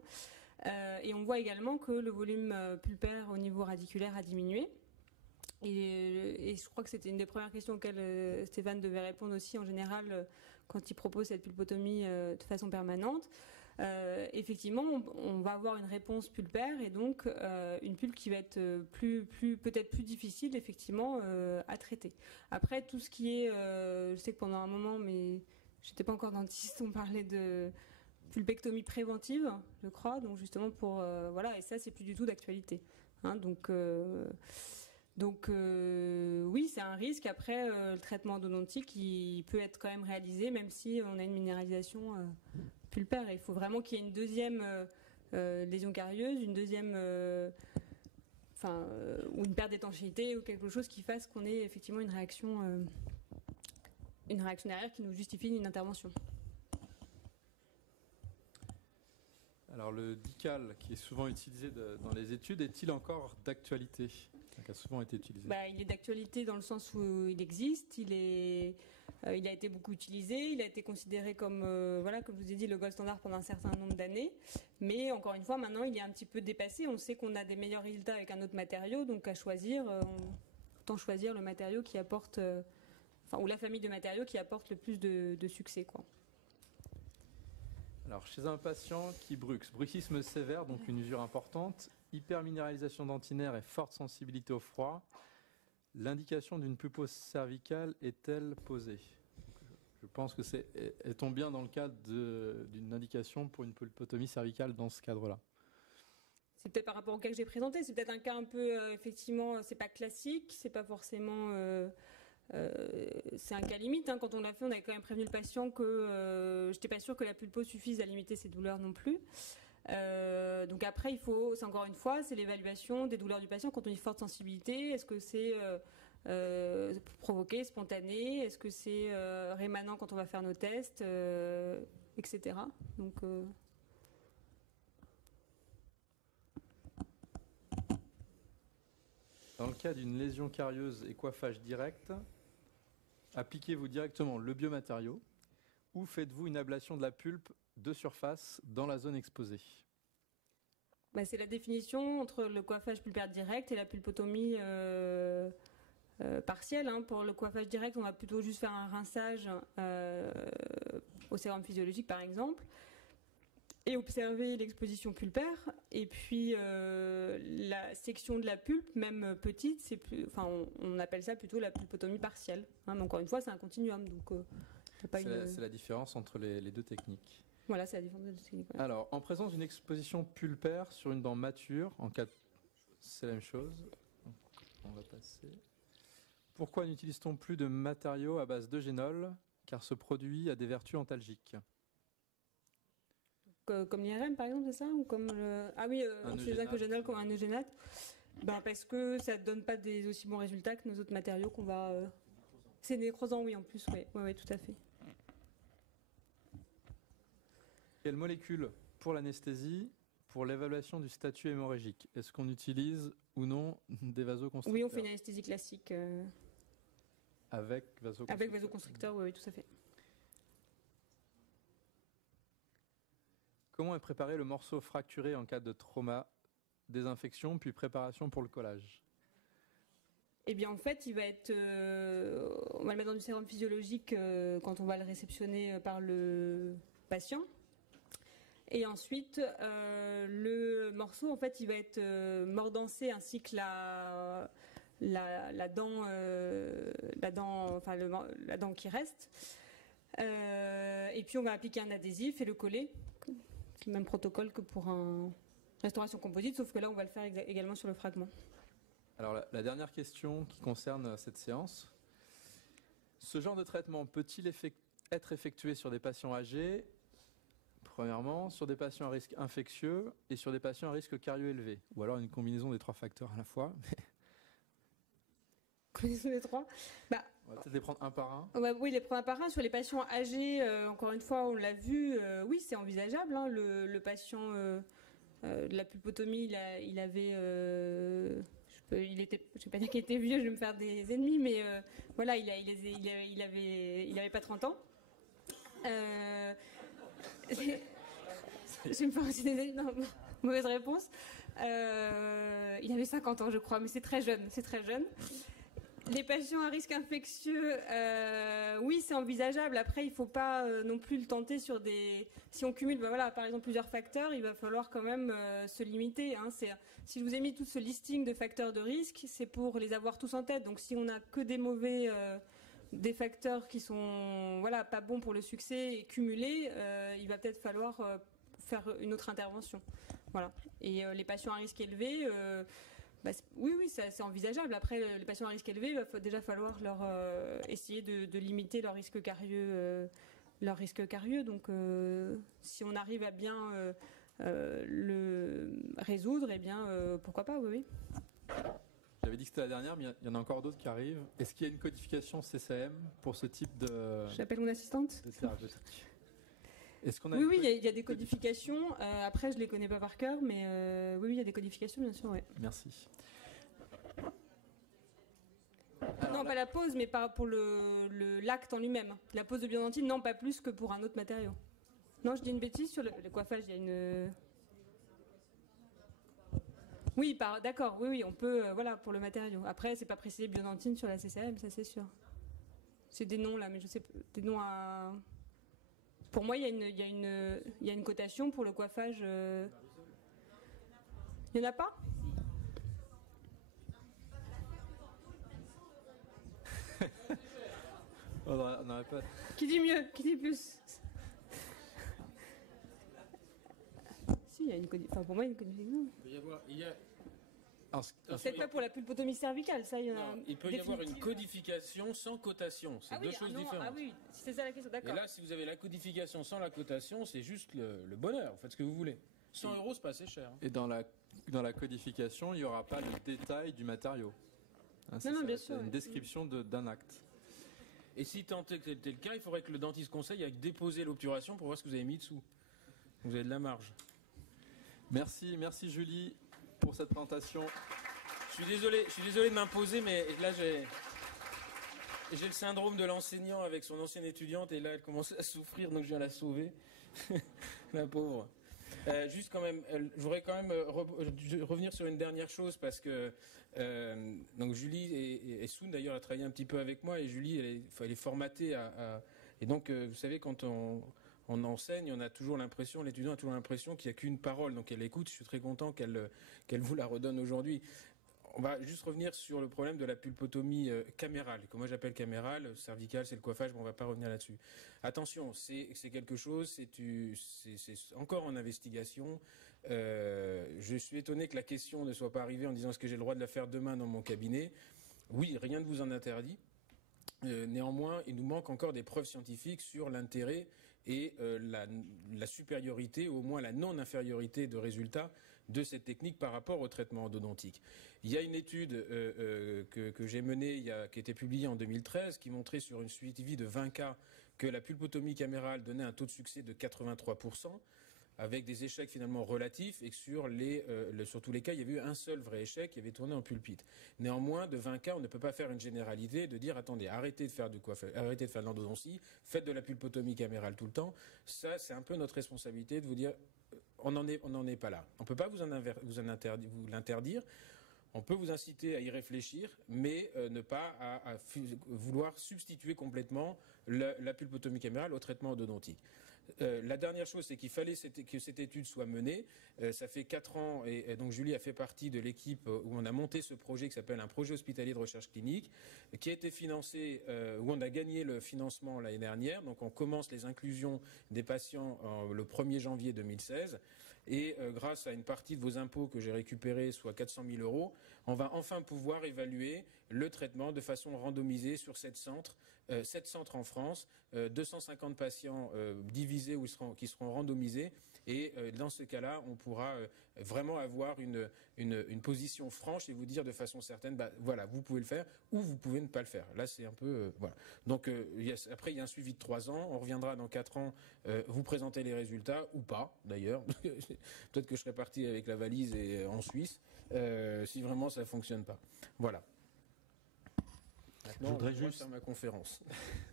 et on voit également que le volume pulpaire au niveau radiculaire a diminué. Et je crois que c'était une des premières questions auxquelles Stéphane devait répondre aussi en général quand il propose cette pulpotomie de façon permanente. Effectivement, on va avoir une réponse pulpaire et donc une pulpe qui va être peut-être plus difficile effectivement à traiter. Après, tout ce qui est, je sais que pendant un moment, mais j'étais pas encore dentiste, on parlait de pulpectomie préventive, je crois, donc justement pour voilà, et ça c'est plus du tout d'actualité. Donc oui, c'est un risque. Après, le traitement endodontique, il peut être quand même réalisé, même si on a une minéralisation pulpaire. Il faut vraiment qu'il y ait une deuxième lésion carieuse, une deuxième, ou une perte d'étanchéité ou quelque chose qui fasse qu'on ait effectivement une réaction derrière qui nous justifie une intervention. Alors le DICAL, qui est souvent utilisé dans les études, est-il encore d'actualité ? Qui a souvent été utilisé. Il est d'actualité dans le sens où il existe, il a été beaucoup utilisé, il a été considéré comme, comme je vous ai dit, le gold standard pendant un certain nombre d'années. Mais encore une fois, maintenant, il est un petit peu dépassé. On sait qu'on a des meilleurs résultats avec un autre matériau, donc à choisir, autant choisir le matériau qui apporte, ou la famille de matériaux qui apporte le plus de succès, quoi. Alors, chez un patient qui bruxisme sévère, donc une usure importante, hyperminéralisation dentinaire et forte sensibilité au froid, l'indication d'une pulpose cervicale est-elle posée ? Je pense que est-on bien dans le cadre d'une indication pour une pulpotomie cervicale dans ce cadre-là ? C'est peut-être par rapport au cas que j'ai présenté, c'est peut-être un cas un peu, effectivement, c'est pas classique, c'est pas forcément... c'est un cas limite. Quand on l'a fait, on avait quand même prévenu le patient que j'étais pas sûre que la pulpose suffise à limiter ses douleurs non plus. Donc après, c'est encore une fois, c'est l'évaluation des douleurs du patient quand on dit forte sensibilité. Est-ce que c'est provoqué, spontané ? Est-ce que c'est rémanent quand on va faire nos tests, etc. Donc Dans le cas d'une lésion carieuse et coiffage direct, appliquez-vous directement le biomatériau ou faites-vous une ablation de la pulpe de surface dans la zone exposée ? C'est la définition entre le coiffage pulpaire direct et la pulpotomie partielle. Pour le coiffage direct, on va plutôt juste faire un rinçage au sérum physiologique, par exemple, et observer l'exposition pulpaire. Et puis la section de la pulpe, même petite, on appelle ça plutôt la pulpotomie partielle. Mais encore une fois, c'est un continuum. Donc, c'est la différence entre les deux techniques. Voilà, c'est la différence de technique. Voilà. Alors, en présence d'une exposition pulpaire sur une dent mature, en cas de... c'est la même chose. On va passer. Pourquoi n'utilise-t-on plus de matériaux à base d'eugénol, car ce produit a des vertus antalgiques? Comme l'IRM par exemple, c'est ça? Ou comme Ah oui, on fait des eugénol comme un eugénate. Ben, parce que ça ne donne pas des aussi bons résultats que nos autres matériaux qu'on va... C'est nécrosant, oui, en plus, oui, ouais, tout à fait. Quelle molécule pour l'anesthésie, pour l'évaluation du statut hémorragique? Est-ce qu'on utilise ou non des vasoconstricteurs? Oui, on fait une anesthésie classique. Avec vasoconstricteur. Avec vasoconstricteur, oui, tout à fait. Comment est préparé le morceau fracturé en cas de trauma, désinfection, puis préparation pour le collage? Eh bien, en fait, il va être, on va le mettre dans du sérum physiologique quand on va le réceptionner par le patient. Et ensuite, le morceau, en fait, il va être mordancé ainsi que la dent, la dent qui reste. Et puis, on va appliquer un adhésif et le coller. C'est le même protocole que pour une restauration composite, sauf que là, on va le faire également sur le fragment. Alors, la dernière question qui concerne cette séance. Ce genre de traitement peut-il être effectué sur des patients âgés, premièrement, sur des patients à risque infectieux et sur des patients à risque carieux élevé? Ou alors une combinaison des 3 facteurs à la fois? Combinaison des 3 bah, on va peut-être les prendre un par un. Oui, les prendre un par un. Sur les patients âgés, encore une fois, on l'a vu, oui, c'est envisageable. Hein, le patient de la pulpotomie, il avait... je ne vais pas dire qu'il était vieux, je vais me faire des ennemis, mais voilà, il avait pas 30 ans. Je vais me faire aussi des ennemis. Non, mauvaise réponse. Il avait 50 ans, je crois, mais c'est très jeune. Les patients à risque infectieux, oui, c'est envisageable. Après, il ne faut pas non plus le tenter sur des... Si on cumule, par exemple, plusieurs facteurs, il va falloir quand même se limiter. Hein. Si je vous ai mis tout ce listing de facteurs de risque, c'est pour les avoir tous en tête. Donc, si on n'a que des mauvais... des facteurs qui sont pas bons pour le succès et cumulés, il va peut-être falloir faire une autre intervention. Voilà. Et les patients à risque élevé... oui, c'est envisageable. Après, les patients à risque élevé, il va déjà falloir leur essayer de limiter leur risque carieux. Donc, si on arrive à bien le résoudre, eh bien, pourquoi pas, oui. J'avais dit que c'était la dernière, mais il y en a encore d'autres qui arrivent. Est-ce qu'il y a une codification CCM pour ce type de... J'appelle mon assistante. De thérapeutique. Oui, il y a des codifications. Après, je ne les connais pas par cœur, mais oui, il y a des codifications, bien sûr. Ouais. Merci. Alors, non, pas la pose, mais pour l'acte en lui-même. La pose de biodentine, non, pas plus que pour un autre matériau. Non, je dis une bêtise, sur le coiffage, il y a une... Oui, d'accord, oui, on peut, pour le matériau. Après, c'est pas précisé biodentine sur la CCM, ça c'est sûr. C'est des noms là, mais je sais pas, des noms à... Pour moi, il y a une cotation pour le coiffage. Il n'y en a pas? On n'aurait pas... Qui dit mieux? Qui dit plus? Si, il y a une codification. Enfin, pour moi, il y a une codification. Peut-être pas pour la pulpotomie cervicale, ça, il y en a. Non, il peut y avoir une codification sans cotation. C'est deux choses différentes. Ah oui, c'est ça la question, d'accord. Et là, si vous avez la codification sans la cotation, c'est juste le bonheur. Vous faites ce que vous voulez. 100 €, c'est pas assez cher. Et dans la codification, il n'y aura pas le détail du matériau. Hein, non, bien sûr. Une description d'un acte. Et si tant est que c'était le cas, il faudrait que le dentiste conseille à déposer l'obturation pour voir ce que vous avez mis dessous. Vous avez de la marge. Merci Julie pour cette présentation. Je suis désolé de m'imposer, mais là j'ai le syndrome de l'enseignant avec son ancienne étudiante et là elle commence à souffrir, donc je viens la sauver. La pauvre. Juste quand même, je voudrais quand même revenir sur une dernière chose parce que donc Julie et Soun d'ailleurs a travaillé un petit peu avec moi et Julie elle est formatée et donc vous savez quand on enseigne, on a toujours l'impression, l'étudiant a toujours l'impression qu'il n'y a qu'une parole, donc elle écoute. Je suis très content qu'elle vous la redonne aujourd'hui. On va juste revenir sur le problème de la pulpotomie camérale, que moi j'appelle camérale, cervicale c'est le coiffage, mais on ne va pas revenir là-dessus. Attention, c'est quelque chose, c'est encore en investigation. Je suis étonné que la question ne soit pas arrivée en disant est-ce que j'ai le droit de la faire demain dans mon cabinet. Oui, rien ne vous en interdit. Néanmoins, il nous manque encore des preuves scientifiques sur l'intérêt et la supériorité, ou au moins la non-infériorité de résultats de cette technique par rapport au traitement endodontique. Il y a une étude que j'ai menée, qui a été publiée en 2013, qui montrait sur une suivi de 20 cas que la pulpotomie camérale donnait un taux de succès de 83%, avec des échecs finalement relatifs, et que sur tous les cas, il y avait eu un seul vrai échec qui avait tourné en pulpite. Néanmoins, de 20 cas, on ne peut pas faire une généralité de dire attendez, arrêtez de faire arrêtez de faire de l'endodontie, faites de la pulpotomie camérale tout le temps. Ça, c'est un peu notre responsabilité de vous dire on n'en est pas là. On ne peut pas vous l'interdire. On peut vous inciter à y réfléchir, mais ne pas à vouloir substituer complètement la pulpotomie camérale au traitement endodontique. La dernière chose, c'est qu'il fallait que cette étude soit menée. Ça fait 4 ans, et donc Julie a fait partie de l'équipe où on a monté ce projet qui s'appelle un projet hospitalier de recherche clinique, qui a été financé, où on a gagné le financement l'année dernière. Donc on commence les inclusions des patients le 1er janvier 2016. Et grâce à une partie de vos impôts que j'ai récupérés, soit 400 000 €, on va enfin pouvoir évaluer le traitement de façon randomisée sur 7 centres. 7 centres en France, 250 patients divisés qui seront randomisés. Et dans ce cas-là, on pourra vraiment avoir une position franche et vous dire de façon certaine, voilà, vous pouvez le faire ou vous pouvez ne pas le faire. Là, c'est un peu... voilà. Donc, après, il y a un suivi de 3 ans. On reviendra dans 4 ans vous présenter les résultats, ou pas, d'ailleurs. Peut-être que je serai parti avec la valise en Suisse, si vraiment ça ne fonctionne pas. Voilà. Maintenant, je voudrais juste faire ma conférence.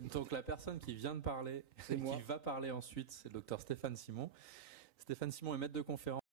Donc la personne qui vient de parler, et qui va parler ensuite, c'est le docteur Stéphane Simon. Stéphane Simon est maître de conférence